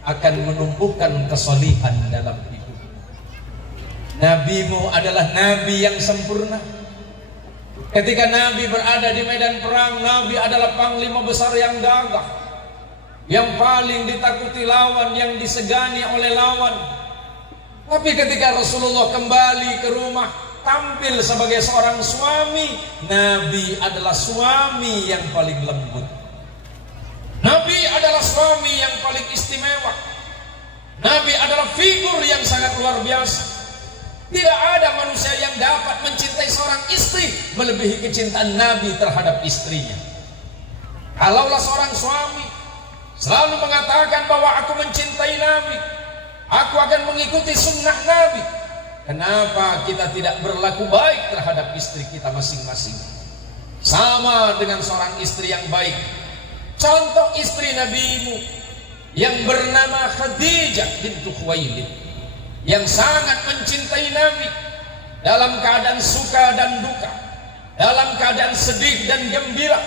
akan menumbuhkan kesolihan dalam hidup. Nabimu adalah nabi yang sempurna. Ketika nabi berada di medan perang, nabi adalah panglima besar yang gagah, yang paling ditakuti lawan, yang disegani oleh lawan. Tapi ketika Rasulullah kembali ke rumah, tampil sebagai seorang suami, nabi adalah suami yang paling lembut. Nabi adalah suami yang paling istimewa. Nabi adalah figur yang sangat luar biasa. Tidak ada manusia yang dapat mencintai seorang istri melebihi kecintaan Nabi terhadap istrinya. Kalaulah seorang suami selalu mengatakan bahwa aku mencintai Nabi, aku akan mengikuti sunnah Nabi, kenapa kita tidak berlaku baik terhadap istri kita masing-masing? Sama dengan seorang istri yang baik. Contoh istri nabimu yang bernama Khadijah bintu Khuwailid, yang sangat mencintai Nabi dalam keadaan suka dan duka, dalam keadaan sedih dan gembira,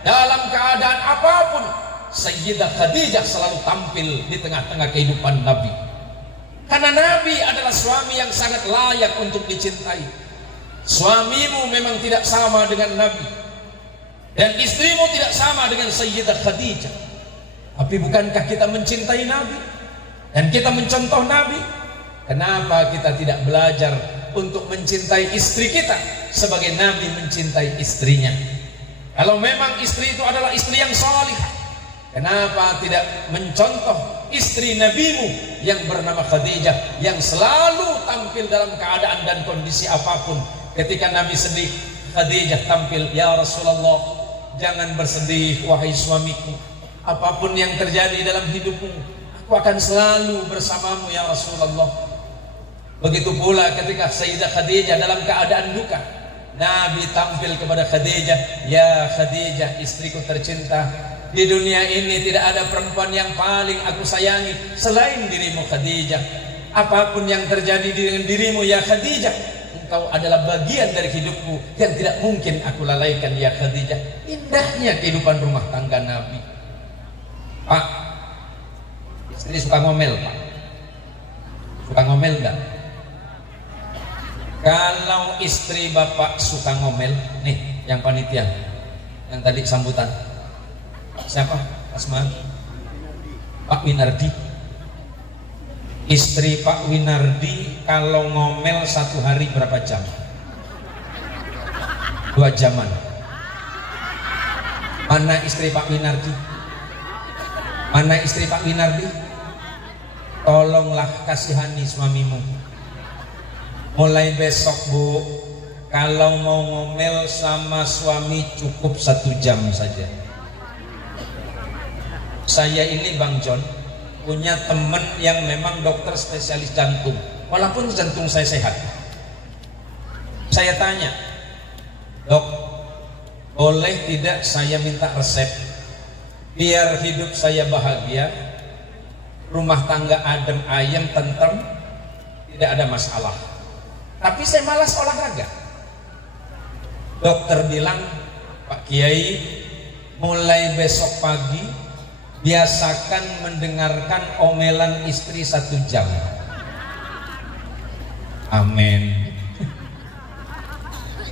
dalam keadaan apapun, Sayyidah Khadijah selalu tampil di tengah-tengah kehidupan Nabi. Karena Nabi adalah suami yang sangat layak untuk dicintai. Suamimu memang tidak sama dengan Nabi, dan istrimu tidak sama dengan Sayyidah Khadijah. Tapi bukankah kita mencintai Nabi dan kita mencontoh Nabi? Kenapa kita tidak belajar untuk mencintai istri kita sebagai Nabi mencintai istrinya? Kalau memang istri itu adalah istri yang salihah, kenapa tidak mencontoh istri nabimu yang bernama Khadijah, yang selalu tampil dalam keadaan dan kondisi apapun? Ketika Nabi sedih, Khadijah tampil, ya Rasulullah, jangan bersedih wahai suamiku, apapun yang terjadi dalam hidupmu, aku akan selalu bersamamu ya Rasulullah. Begitu pula ketika Sayyidah Khadijah dalam keadaan duka, Nabi tampil kepada Khadijah, ya Khadijah, istriku tercinta, di dunia ini tidak ada perempuan yang paling aku sayangi selain dirimu Khadijah. apapun yang terjadi dengan dirimu ya Khadijah, engkau adalah bagian dari hidupku yang tidak mungkin aku lalaikan ya Khadijah. Indahnya kehidupan rumah tangga Nabi. Pak, istri suka ngomel Pak? Suka ngomel enggak? Kalau istri bapak suka ngomel, nih yang panitia, yang tadi sambutan, siapa? Asma? Pak Winardi. Istri Pak Winardi kalau ngomel satu hari berapa jam? 2 jaman. Mana istri Pak Winardi? Mana istri Pak Winardi? Tolonglah kasihani suamimu. Mulai besok Bu, kalau mau ngomel sama suami cukup 1 jam saja. Saya ini Bang John punya teman yang memang dokter spesialis jantung, walaupun jantung saya sehat. Saya tanya, Dok, boleh tidak saya minta resep biar hidup saya bahagia, rumah tangga adem ayem tentrem, tidak ada masalah, tapi saya malas olahraga. Dokter bilang, Pak Kiai, mulai besok pagi biasakan mendengarkan omelan istri 1 jam. Amin.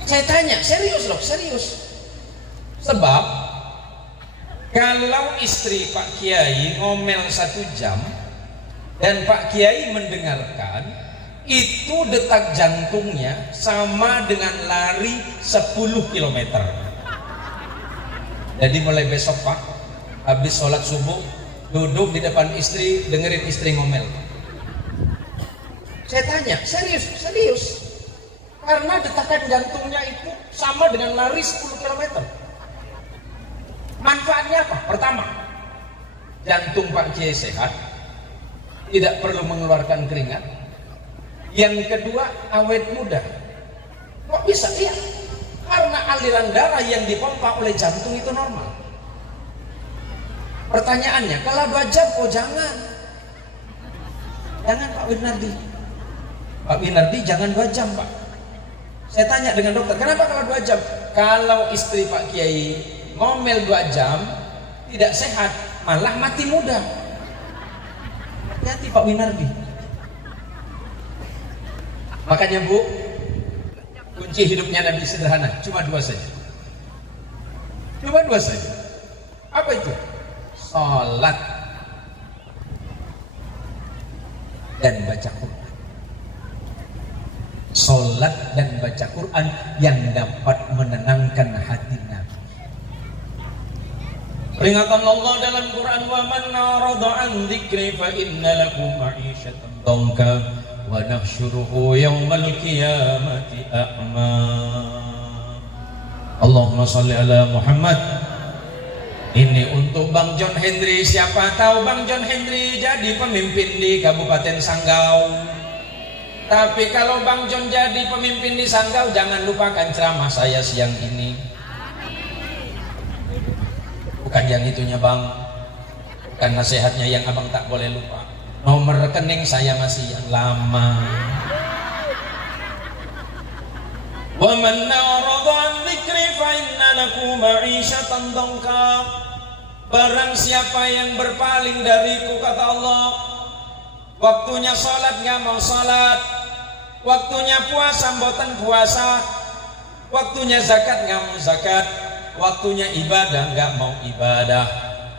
Saya tanya, serius loh, serius. Sebab kalau istri Pak Kiai ngomel 1 jam dan Pak Kiai mendengarkan, itu detak jantungnya sama dengan lari 10 km. Jadi mulai besok Pak, habis sholat subuh duduk di depan istri, dengerin istri ngomel. Saya tanya, serius, serius, karena detakan jantungnya itu sama dengan lari 10 km. Manfaatnya apa? Pertama, jantung Pak Kiai sehat, tidak perlu mengeluarkan keringat. Yang kedua, awet muda. Kok bisa? Iya, karena aliran darah yang dipompa oleh jantung itu normal. Pertanyaannya, kalau 2 jam, oh jangan. Jangan Pak Winardi. Pak Winardi jangan 2 jam Pak. Saya tanya dengan dokter, kenapa kalau 2 jam? Kalau istri Pak Kiai ngomel 2 jam, tidak sehat, malah mati muda. Hati-hati Pak Winardi. Makanya Bu, kunci hidupnya Nabi sederhana, cuma 2 saja. Cuma 2 saja. Apa itu? Salat dan baca Quran. Salat dan baca Quran yang dapat menenangkan hati Nabi. Peringatan Allah dalam Quran, wa man arada an dzikri fa inna lahu ma'isyatan dhanka wa nahsyuruhu yaumal qiyamati a'ma. Allahumma shalli ala Muhammad. Ini untuk Bang John Hendry. Siapa tahu Bang John Hendry jadi pemimpin di Kabupaten Sanggau. Tapi kalau Bang John jadi pemimpin di Sanggau, jangan lupakan ceramah saya siang ini. Bukan yang itunya Bang, bukan nasihatnya yang Abang tak boleh lupa. Nomor rekening saya masih yang lama. Wa man arada an dzikri fa inna lahu ma'isyatan dhanka. Barang siapa yang berpaling dariku, kata Allah, waktunya salat nggak mau salat, waktunya puasa mboten puasa, waktunya zakat nggak mau zakat, waktunya ibadah nggak mau ibadah,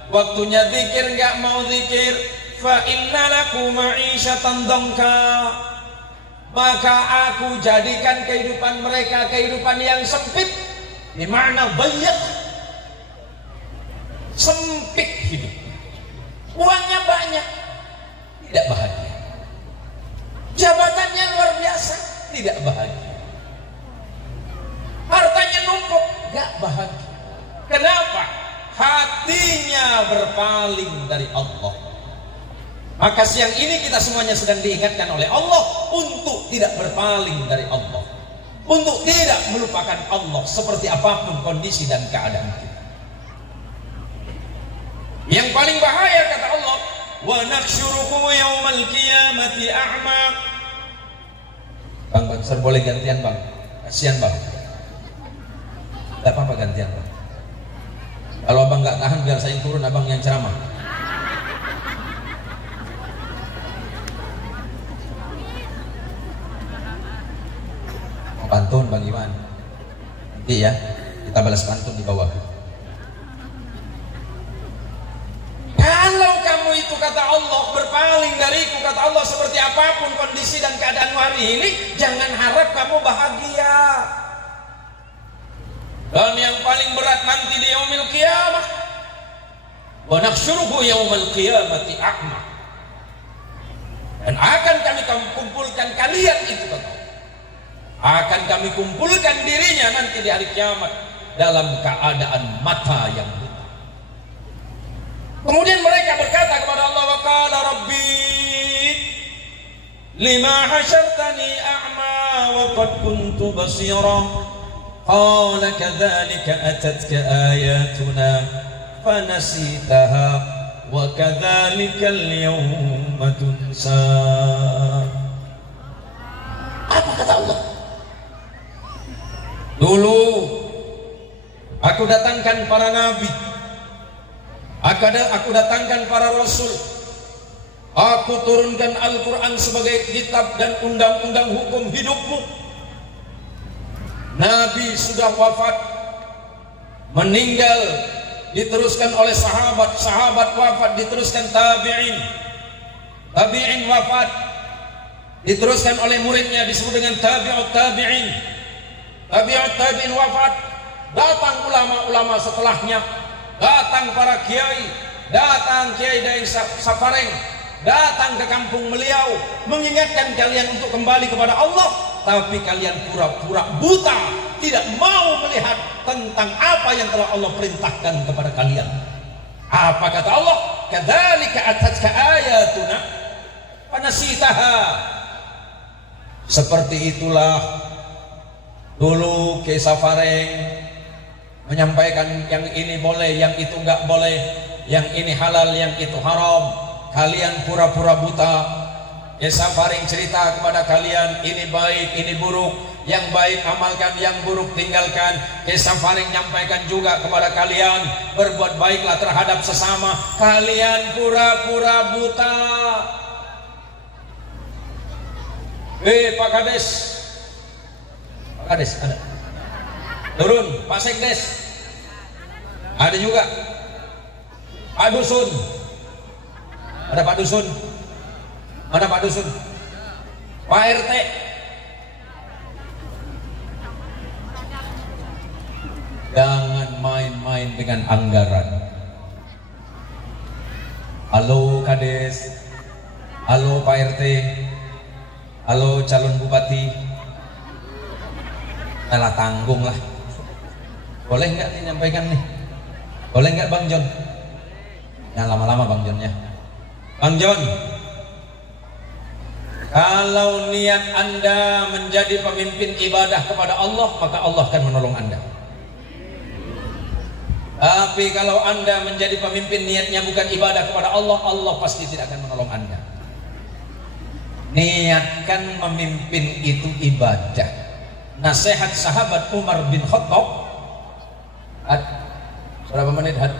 waktunya zikir nggak mau zikir, fa inna lakum ma'isyatan dhanka. Maka aku jadikan kehidupan mereka kehidupan yang sempit, di mana banyak sempit hidup, uangnya banyak, tidak bahagia, jabatannya luar biasa, tidak bahagia, hartanya numpuk, gak bahagia. Kenapa? Hatinya berpaling dari Allah. Maka siang ini kita semuanya sedang diingatkan oleh Allah untuk tidak berpaling dari Allah, untuk tidak melupakan Allah seperti apapun kondisi dan keadaan kita. Yang paling bahaya, kata Allah, wa nakhsyuruhu yaumal qiyamati a'ma. Bang Sir, boleh gantian bang? Kasihan bang. Tidak apa-apa gantian bang. Kalau abang nggak tahan biar saya turun, abang yang ceramah. Pantun Bang Iwan. Nanti ya kita balas pantun di bawah. Kalau kamu itu kata Allah berpaling dariku, kata Allah, seperti apapun kondisi dan keadaan hari ini, jangan harap kamu bahagia. Dan yang paling berat nanti di yaumil qiyamah, wa nakhsyuruhu yaumal qiyamati a'ma. Dan akan kami kumpulkan kalian itu, kata Allah. Akan kami kumpulkan dirinya nanti di hari kiamat dalam keadaan mata yang buta. Kemudian mereka berkata kepada Allah, wa qala rabbi lima hasyartani a'ma wa qad kuntu basira. Qala kadzalika atatka ayatuna fanasitaha wa kadzalika al-yawma tunsa. Apa kata Allah? Dulu aku datangkan para nabi, aku datangkan para rasul, aku turunkan Al-Quran sebagai kitab dan undang-undang hukum hidupmu. Nabi sudah wafat, meninggal, diteruskan oleh sahabat, sahabat wafat, diteruskan tabi'in, tabi'in wafat, diteruskan oleh muridnya disebut dengan tabi'ut tabi'in. Tabi'ut tabi'in wafat, datang ulama-ulama setelahnya, datang para kiai, datang Kiai Daeng Safareng, datang ke kampung beliau mengingatkan kalian untuk kembali kepada Allah, tapi kalian pura-pura buta, tidak mau melihat tentang apa yang telah Allah perintahkan kepada kalian. Apa kata Allah? Kadzalika atatka ayatuna fanasitaha. Seperti itulah dulu Kiai Safareng menyampaikan yang ini boleh, yang itu enggak boleh, yang ini halal, yang itu haram. Kalian pura-pura buta. Kiai Safareng cerita kepada kalian, ini baik, ini buruk, yang baik amalkan, yang buruk tinggalkan. Kiai Safareng menyampaikan juga kepada kalian, berbuat baiklah terhadap sesama. Kalian pura-pura buta. Pak Kades, Pak Kades ada? Turun. Pak Sekdes ada juga. Pak Dusun ada. Pak Dusun mana? Pak Dusun, Pak RT. Jangan main-main dengan anggaran. Halo Kades, halo Pak RT, halo calon bupati. Alah, tanggung lah. Boleh nggak nih nyampaikan nih? Boleh nggak Bang John? Jangan lama-lama Bang John ya. Bang John, kalau niat Anda menjadi pemimpin ibadah kepada Allah, maka Allah akan menolong Anda. Tapi kalau Anda menjadi pemimpin niatnya bukan ibadah kepada Allah, Allah pasti tidak akan menolong Anda. Niatkan memimpin itu ibadah. Nasihat sahabat Umar bin Khattab. Berapa menit had?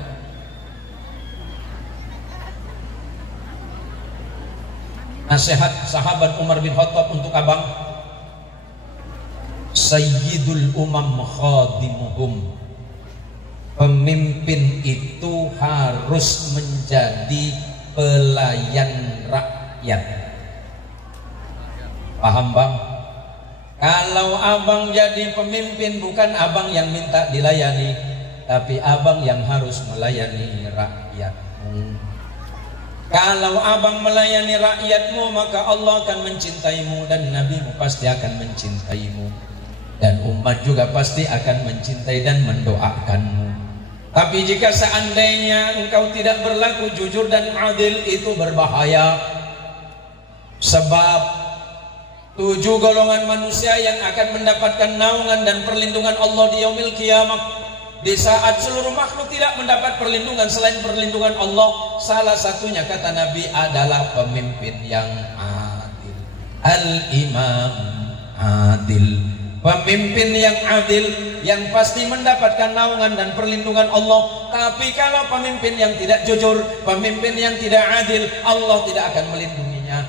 Nasihat sahabat Umar bin Khattab untuk abang. Sayyidul umam khadimuhum. Pemimpin itu harus menjadi pelayan rakyat. Paham bang? Kalau abang jadi pemimpin, bukan abang yang minta dilayani, tapi abang yang harus melayani rakyatmu. Kalau abang melayani rakyatmu, maka Allah akan mencintaimu dan Nabimu pasti akan mencintaimu, dan umat juga pasti akan mencintai dan mendoakanmu. Tapi jika seandainya engkau tidak berlaku jujur dan adil, itu berbahaya. Sebab 7 golongan manusia yang akan mendapatkan naungan dan perlindungan Allah di yaumil qiyamah. Di saat seluruh makhluk tidak mendapat perlindungan selain perlindungan Allah, salah satunya kata Nabi adalah pemimpin yang adil. Al-imam adil. Pemimpin yang adil yang pasti mendapatkan naungan dan perlindungan Allah. Tapi kalau pemimpin yang tidak jujur, pemimpin yang tidak adil, Allah tidak akan melindunginya.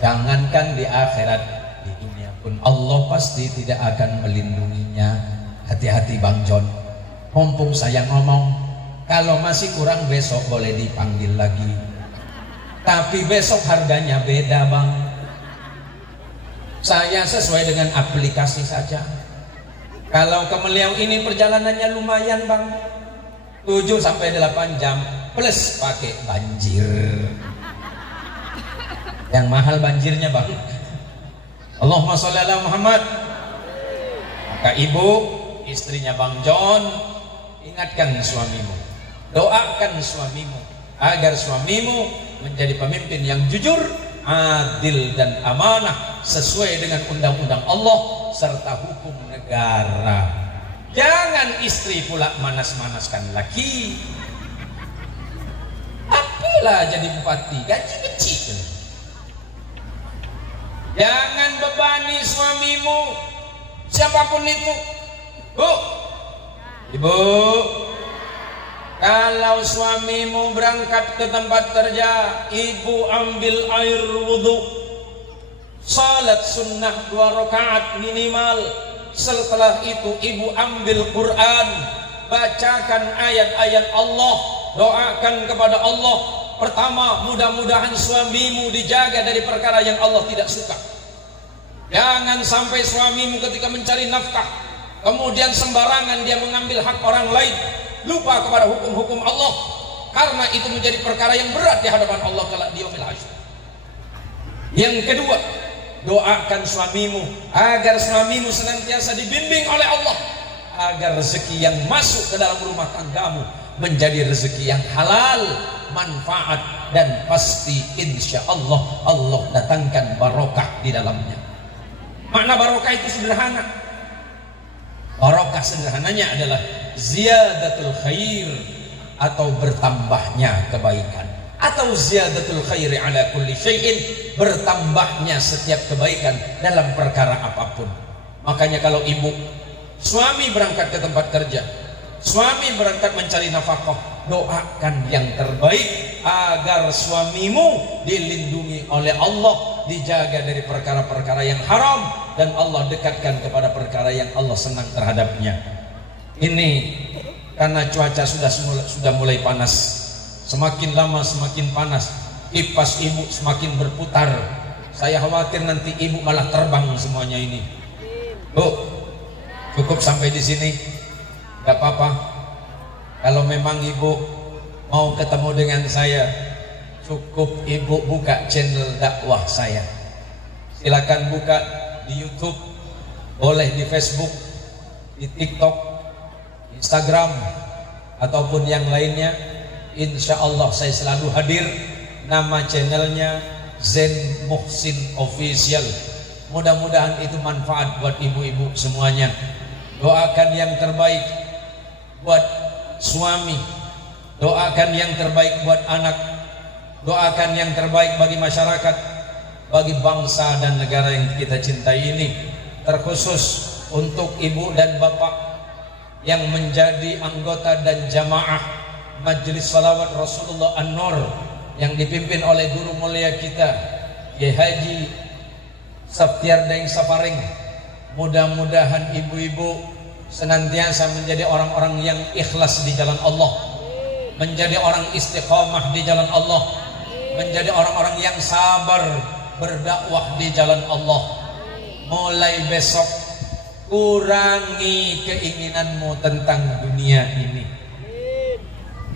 Jangankan di akhirat, di dunia pun Allah pasti tidak akan melindunginya. Hati-hati Bang John, mumpung saya ngomong, kalau masih kurang besok boleh dipanggil lagi. Tapi besok harganya beda Bang. Saya sesuai dengan aplikasi saja. Kalau ke Meliau ini perjalanannya lumayan Bang, 7-8 jam plus pakai banjir. Yang mahal banjirnya Bang. Allahumma sholli ala Muhammad. Maka ibu, istrinya Bang John, ingatkan suamimu, doakan suamimu agar suamimu menjadi pemimpin yang jujur, adil dan amanah sesuai dengan undang-undang Allah serta hukum negara. Jangan istri pula manas-manaskan laki. Apalah jadi bupati gaji kecil. Jangan bebani suamimu, siapapun itu. Bu, ibu, kalau suamimu berangkat ke tempat kerja, ibu ambil air wudhu, salat sunnah 2 rakaat minimal. Setelah itu ibu ambil Quran, bacakan ayat-ayat Allah, doakan kepada Allah. Pertama, mudah-mudahan suamimu dijaga dari perkara yang Allah tidak suka. Jangan sampai suamimu ketika mencari nafkah kemudian sembarangan dia mengambil hak orang lain, lupa kepada hukum-hukum Allah, karena itu menjadi perkara yang berat di hadapan Allah kelak di yaumil hasyr. Yang kedua, doakan suamimu agar suamimu senantiasa dibimbing oleh Allah, agar rezeki yang masuk ke dalam rumah tanggamu menjadi rezeki yang halal, manfaat, dan pasti insya Allah Allah datangkan barokah di dalamnya. Makna barokah itu sederhana. Barokah sederhananya adalah ziyadatul khair, atau bertambahnya kebaikan, atau ziyadatul khairi ala kulli syai'in, bertambahnya setiap kebaikan dalam perkara apapun. Makanya kalau ibu, suami berangkat ke tempat kerja, suami berangkat mencari nafkah, doakan yang terbaik agar suamimu dilindungi oleh Allah, dijaga dari perkara-perkara yang haram, dan Allah dekatkan kepada perkara yang Allah senang terhadapnya. Ini karena cuaca sudah mulai panas, semakin lama semakin panas, kipas ibu semakin berputar. Saya khawatir nanti ibu malah terbang semuanya ini. Bu, cukup sampai di sini, gak apa-apa. Kalau memang ibu mau ketemu dengan saya, cukup ibu buka channel dakwah saya. Silakan buka di YouTube, boleh di Facebook, di TikTok, Instagram, ataupun yang lainnya. Insya Allah saya selalu hadir. Nama channelnya Zen Muhsin Official. Mudah-mudahan itu manfaat buat ibu-ibu semuanya. Doakan yang terbaik buat suami, doakan yang terbaik buat anak, doakan yang terbaik bagi masyarakat, bagi bangsa dan negara yang kita cintai ini. Terkhusus untuk ibu dan bapak yang menjadi anggota dan jamaah Majelis Salawat Rasulullah An-Nur yang dipimpin oleh guru mulia kita Kiai Haji Saptiar Daeng Saparing. Mudah-mudahan ibu-ibu senantiasa menjadi orang-orang yang ikhlas di jalan Allah, menjadi orang istiqamah di jalan Allah, menjadi orang-orang yang sabar berdakwah di jalan Allah. Mulai besok kurangi keinginanmu tentang dunia ini.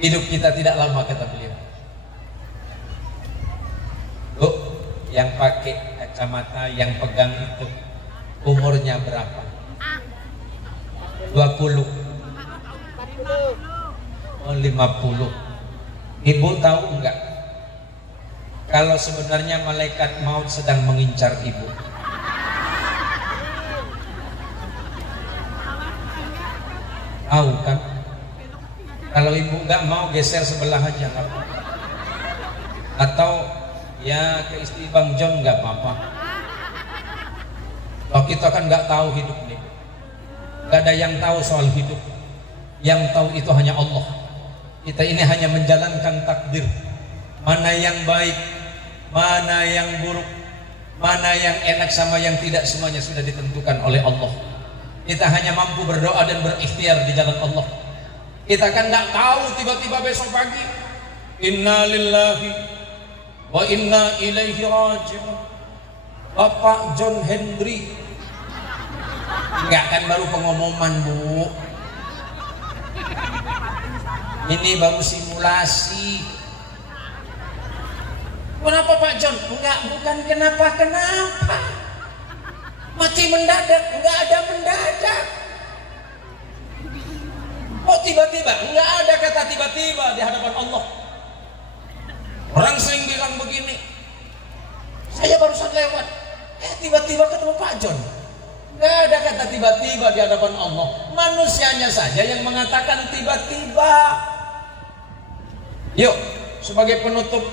Hidup kita tidak lama, kata beliau. Bu, yang pakai kacamata yang pegang itu umurnya berapa? 20, 50. Ibu tahu enggak kalau sebenarnya malaikat maut sedang mengincar ibu? Mau kan? Kalau ibu nggak mau geser sebelah aja nggak apa-apa. Atau ya ke istri Bang John nggak apa-apa. Kalau kita kan nggak tahu hidup nih, nggak ada yang tahu soal hidup. Yang tahu itu hanya Allah. Kita ini hanya menjalankan takdir. Mana yang baik, mana yang buruk, mana yang enak sama yang tidak, semuanya sudah ditentukan oleh Allah. Kita hanya mampu berdoa dan berikhtiar di jalan Allah. Kita kan nggak tahu tiba-tiba besok pagi inna lillahi wa inna ilaihi raji'un, Bapak John Hendry. Nggak kan baru pengumuman, Bu. Ini baru simulasi. Kenapa Pak John? Bukan kenapa. Mati mendadak, nggak ada mendadak. Oh tiba-tiba, nggak ada kata tiba-tiba di hadapan Allah. Orang sering bilang begini, saya barusan lewat, tiba-tiba ketemu Pak John. Nggak ada kata tiba-tiba di hadapan Allah. Manusianya saja yang mengatakan tiba-tiba. Yuk, sebagai penutup,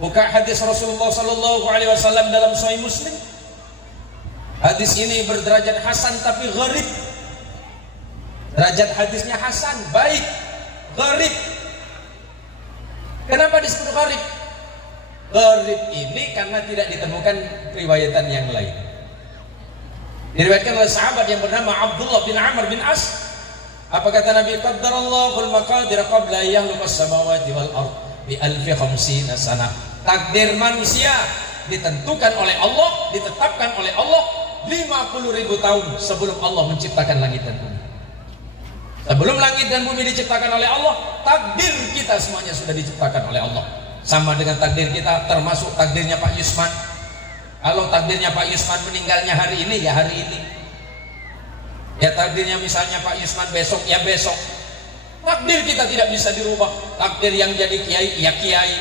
buka hadis Rasulullah Sallallahu Alaihi Wasallam dalam Sahih Muslim. Hadis ini berderajat hasan tapi gharib. Derajat hadisnya hasan, baik, gharib. Kenapa disebut gharib? Gharib ini karena tidak ditemukan riwayatan yang lain. Diriwayatkan oleh sahabat yang bernama Abdullah bin Amr bin As. Apa kata Nabi? Qaddarallahu al-maqadir qabla yakhluqas samawati wal ard bi alfi khamsina sana. Takdir manusia ditentukan oleh Allah, ditetapkan oleh Allah 50.000 tahun sebelum Allah menciptakan langit dan bumi. Sebelum langit dan bumi diciptakan oleh Allah, takdir kita semuanya sudah diciptakan oleh Allah. Sama dengan takdir kita, termasuk takdirnya Pak Yusman. Kalau takdirnya Pak Yusman meninggalnya hari ini, ya hari ini. Ya takdirnya misalnya Pak Yusman besok, ya besok. Takdir kita tidak bisa dirubah. Takdir yang jadi kiai, ya kiai.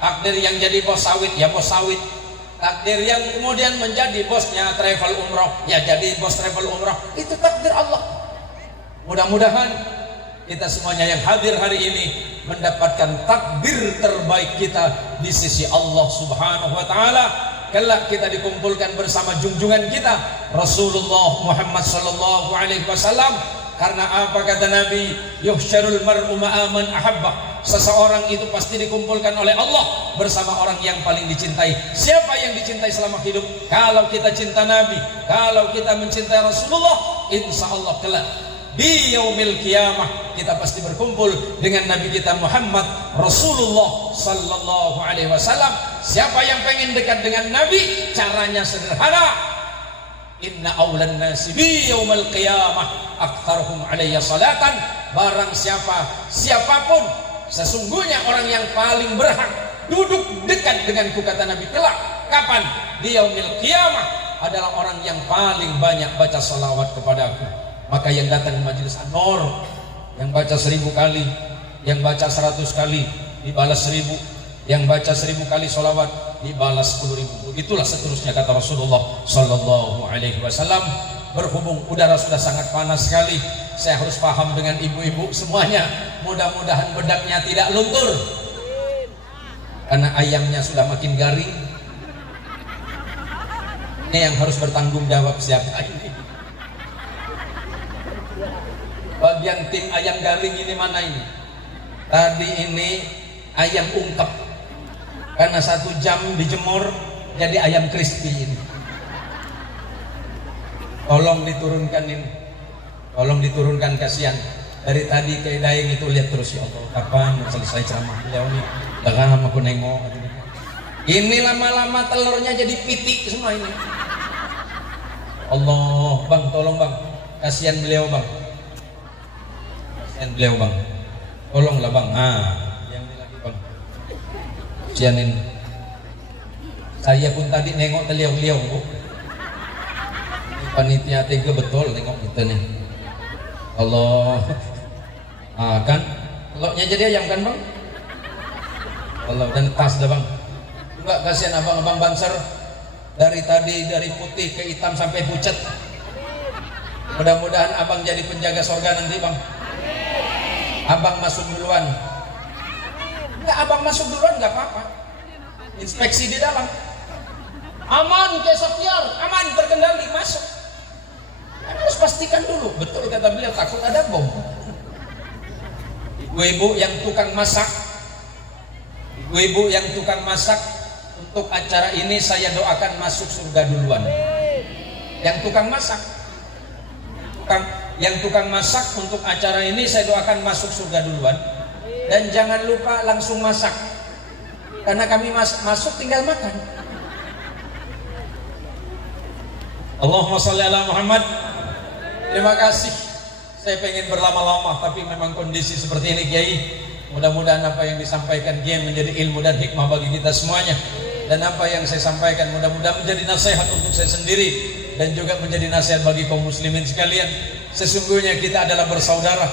Takdir yang jadi bos sawit, ya bos sawit. Takdir yang kemudian menjadi bosnya travel umroh, ya jadi bos travel umroh. Itu takdir Allah. Mudah-mudahan kita semuanya yang hadir hari ini mendapatkan takdir terbaik kita di sisi Allah Subhanahu wa Ta'ala. Kelak kita dikumpulkan bersama junjungan kita Rasulullah Muhammad sallallahu alaihi wasallam. Karena apa kata Nabi? Yuhsyarul mar'u ma'a man ahabba. Seseorang itu pasti dikumpulkan oleh Allah bersama orang yang paling dicintai. Siapa yang dicintai selama hidup? Kalau kita cinta Nabi, kalau kita mencintai Rasulullah, insya Allah kelak di yaumil qiyamah kita pasti berkumpul dengan Nabi kita Muhammad Rasulullah sallallahu alaihi wasallam. Siapa yang pengen dekat dengan Nabi? Caranya sederhana. Inna awlan nasi bi yaumil qiyamah aktsaruhum alayya salatan. Barang siapapun, sesungguhnya orang yang paling berhak duduk dekat denganku, kata Nabi kelak. Kapan? Di yaumil qiyamah adalah orang yang paling banyak baca salawat kepadaku. Maka yang datang ke majelis An-Nur, yang baca 1000 kali, yang baca 100 kali dibalas 1000, yang baca 1000 kali sholawat dibalas 10.000. Begitulah seterusnya kata Rasulullah Sallallahu Alaihi Wasallam. Berhubung udara sudah sangat panas sekali, saya harus paham dengan ibu-ibu semuanya. Mudah-mudahan bedaknya tidak luntur, karena ayamnya sudah makin garing. Ini yang harus bertanggung jawab siapa ini? Bagian tim ayam garing ini mana ini? Tadi ini ayam ungkep, karena 1 jam dijemur jadi ayam crispy ini. Tolong diturunkan ini, tolong diturunkan, kasihan. Dari tadi ke Daeng itu lihat terus, ya Allah kapan selesai ceramah beliau nih? Jangan aku nengok. Ini lama-lama telurnya jadi pitik semua ini. Allah, bang, tolong bang, kasihan beliau bang. Beliau bang, tolonglah bang. Yang ini lagi bang, sianin. Saya pun tadi nengok beliau bu. Panitia tega betul nengok kita nih. Allah, kan telurnya jadi ayam kan bang? Allah, dan tas dah bang. Enggak, kasihan abang-abang Banser. Dari tadi dari putih ke hitam sampai pucat. Mudah-mudahan abang jadi penjaga sorga nanti bang. Abang masuk duluan. Enggak, abang masuk duluan nggak apa-apa. Inspeksi di dalam. Aman kayak Sofiar, aman terkendali, masuk. Harus pastikan dulu, betul kata beliau, takut ada bom. Ibu-ibu yang tukang masak, ibu-ibu yang tukang masak, untuk acara ini saya doakan masuk surga duluan. Yang tukang masak, yang tukang masak untuk acara ini saya doakan masuk surga duluan. Dan jangan lupa langsung masak, karena kami masuk tinggal makan. Allahumma sholli ala Muhammad. Terima kasih. Saya pengen berlama-lama, tapi memang kondisi seperti ini Kiai. Mudah-mudahan apa yang disampaikan Kiai menjadi ilmu dan hikmah bagi kita semuanya. Dan apa yang saya sampaikan mudah-mudahan menjadi nasihat untuk saya sendiri dan juga menjadi nasihat bagi kaum muslimin sekalian. Sesungguhnya kita adalah bersaudara.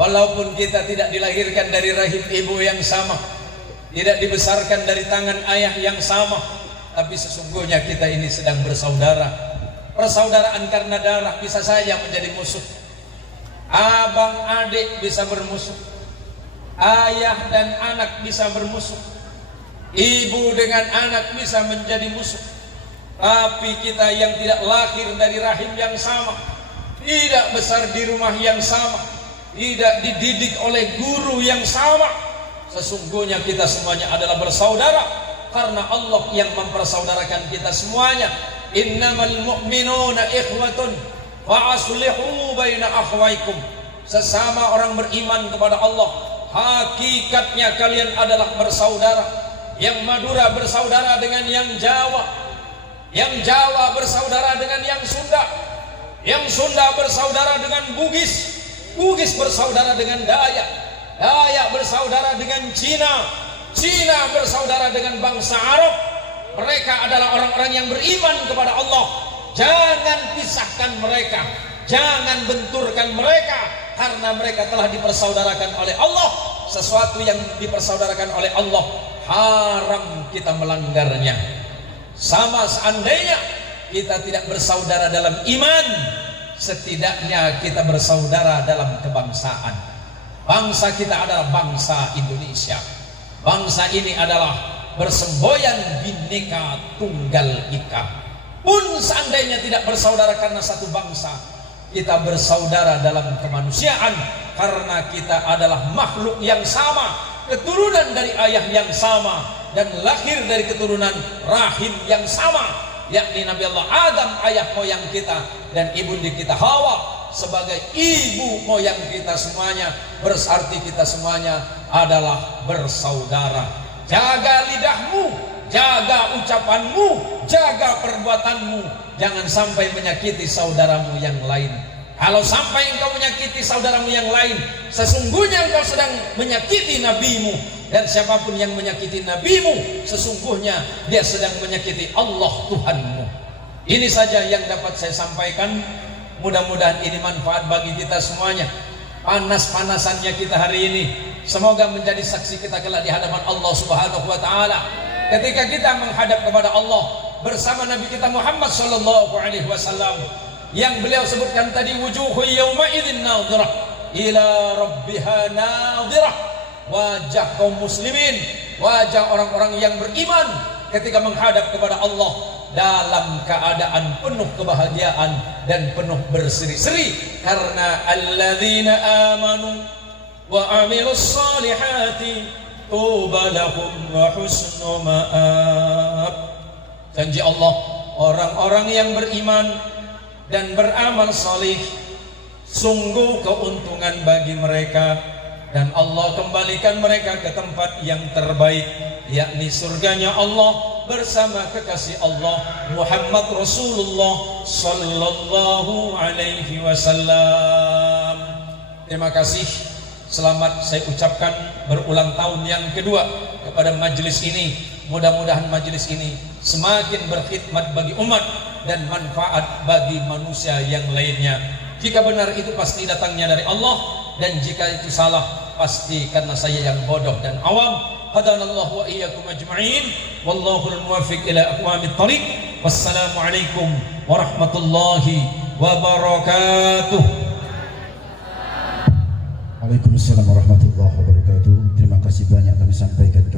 Walaupun kita tidak dilahirkan dari rahim ibu yang sama, tidak dibesarkan dari tangan ayah yang sama, tapi sesungguhnya kita ini sedang bersaudara. Persaudaraan karena darah bisa saja menjadi musuh. Abang adik bisa bermusuh, ayah dan anak bisa bermusuh, ibu dengan anak bisa menjadi musuh. Tapi kita yang tidak lahir dari rahim yang sama, tidak besar di rumah yang sama, tidak dididik oleh guru yang sama, sesungguhnya kita semuanya adalah bersaudara, karena Allah yang mempersaudarakan kita semuanya. Innamal mu'minuna ikhwatun fa aslihu baina akhwaikum. Sesama orang beriman kepada Allah, hakikatnya kalian adalah bersaudara. Yang Madura bersaudara dengan yang Jawa, yang Jawa bersaudara dengan yang Sunda, yang Sunda bersaudara dengan Bugis, Bugis bersaudara dengan Dayak, Dayak bersaudara dengan Cina, Cina bersaudara dengan bangsa Arab. Mereka adalah orang-orang yang beriman kepada Allah. Jangan pisahkan mereka, jangan benturkan mereka, karena mereka telah dipersaudarakan oleh Allah. Sesuatu yang dipersaudarakan oleh Allah haram kita melanggarnya. Sama seandainya kita tidak bersaudara dalam iman, setidaknya kita bersaudara dalam kebangsaan. Bangsa kita adalah bangsa Indonesia. Bangsa ini adalah bersemboyan Bhinneka Tunggal Ika. Pun seandainya tidak bersaudara karena satu bangsa, kita bersaudara dalam kemanusiaan, karena kita adalah makhluk yang sama, keturunan dari ayah yang sama, dan lahir dari keturunan rahim yang sama, yakni Nabi Allah Adam ayah moyang kita, dan ibunda kita Hawa sebagai ibu moyang kita semuanya. Berarti kita semuanya adalah bersaudara. Jaga lidahmu, jaga ucapanmu, jaga perbuatanmu, jangan sampai menyakiti saudaramu yang lain. Kalau sampai engkau menyakiti saudaramu yang lain, sesungguhnya engkau sedang menyakiti nabimu. Dan siapapun yang menyakiti nabimu, sesungguhnya dia sedang menyakiti Allah Tuhanmu. Ini saja yang dapat saya sampaikan. Mudah-mudahan ini manfaat bagi kita semuanya. Panas-panasannya kita hari ini, semoga menjadi saksi kita kelak di hadapan Allah Subhanahu wa taala. Ketika kita menghadap kepada Allah bersama Nabi kita Muhammad sallallahu alaihi wasallam, yang beliau sebutkan tadi, wujuhu yauma idzin nadhirah ila rabbiha nadhirah. Wajah kaum muslimin, wajah orang-orang yang beriman ketika menghadap kepada Allah dalam keadaan penuh kebahagiaan dan penuh berseri-seri, karena alladzina amanu wa amilus solihati tuba lahum wa husnu ma'ab. Janji Allah, orang-orang yang beriman dan beramal salih, sungguh keuntungan bagi mereka, dan Allah kembalikan mereka ke tempat yang terbaik, yakni surganya Allah bersama kekasih Allah Muhammad Rasulullah sallallahu alaihi wasallam. Terima kasih. Selamat saya ucapkan berulang tahun yang kedua kepada majelis ini. Mudah-mudahan majelis ini semakin berkhidmat bagi umat dan manfaat bagi manusia yang lainnya. Jika benar itu pasti datangnya dari Allah, dan jika itu salah pasti karena saya yang bodoh dan awam. Hadanallahu wa iyyakum ajma'in, wallahul muwaffiq ila aqwamit thariq. Wassalamu alaikum warahmatullahi wabarakatuh. Waalaikumsalam warahmatullahi wabarakatuh. Terima kasih banyak kami sampaikan.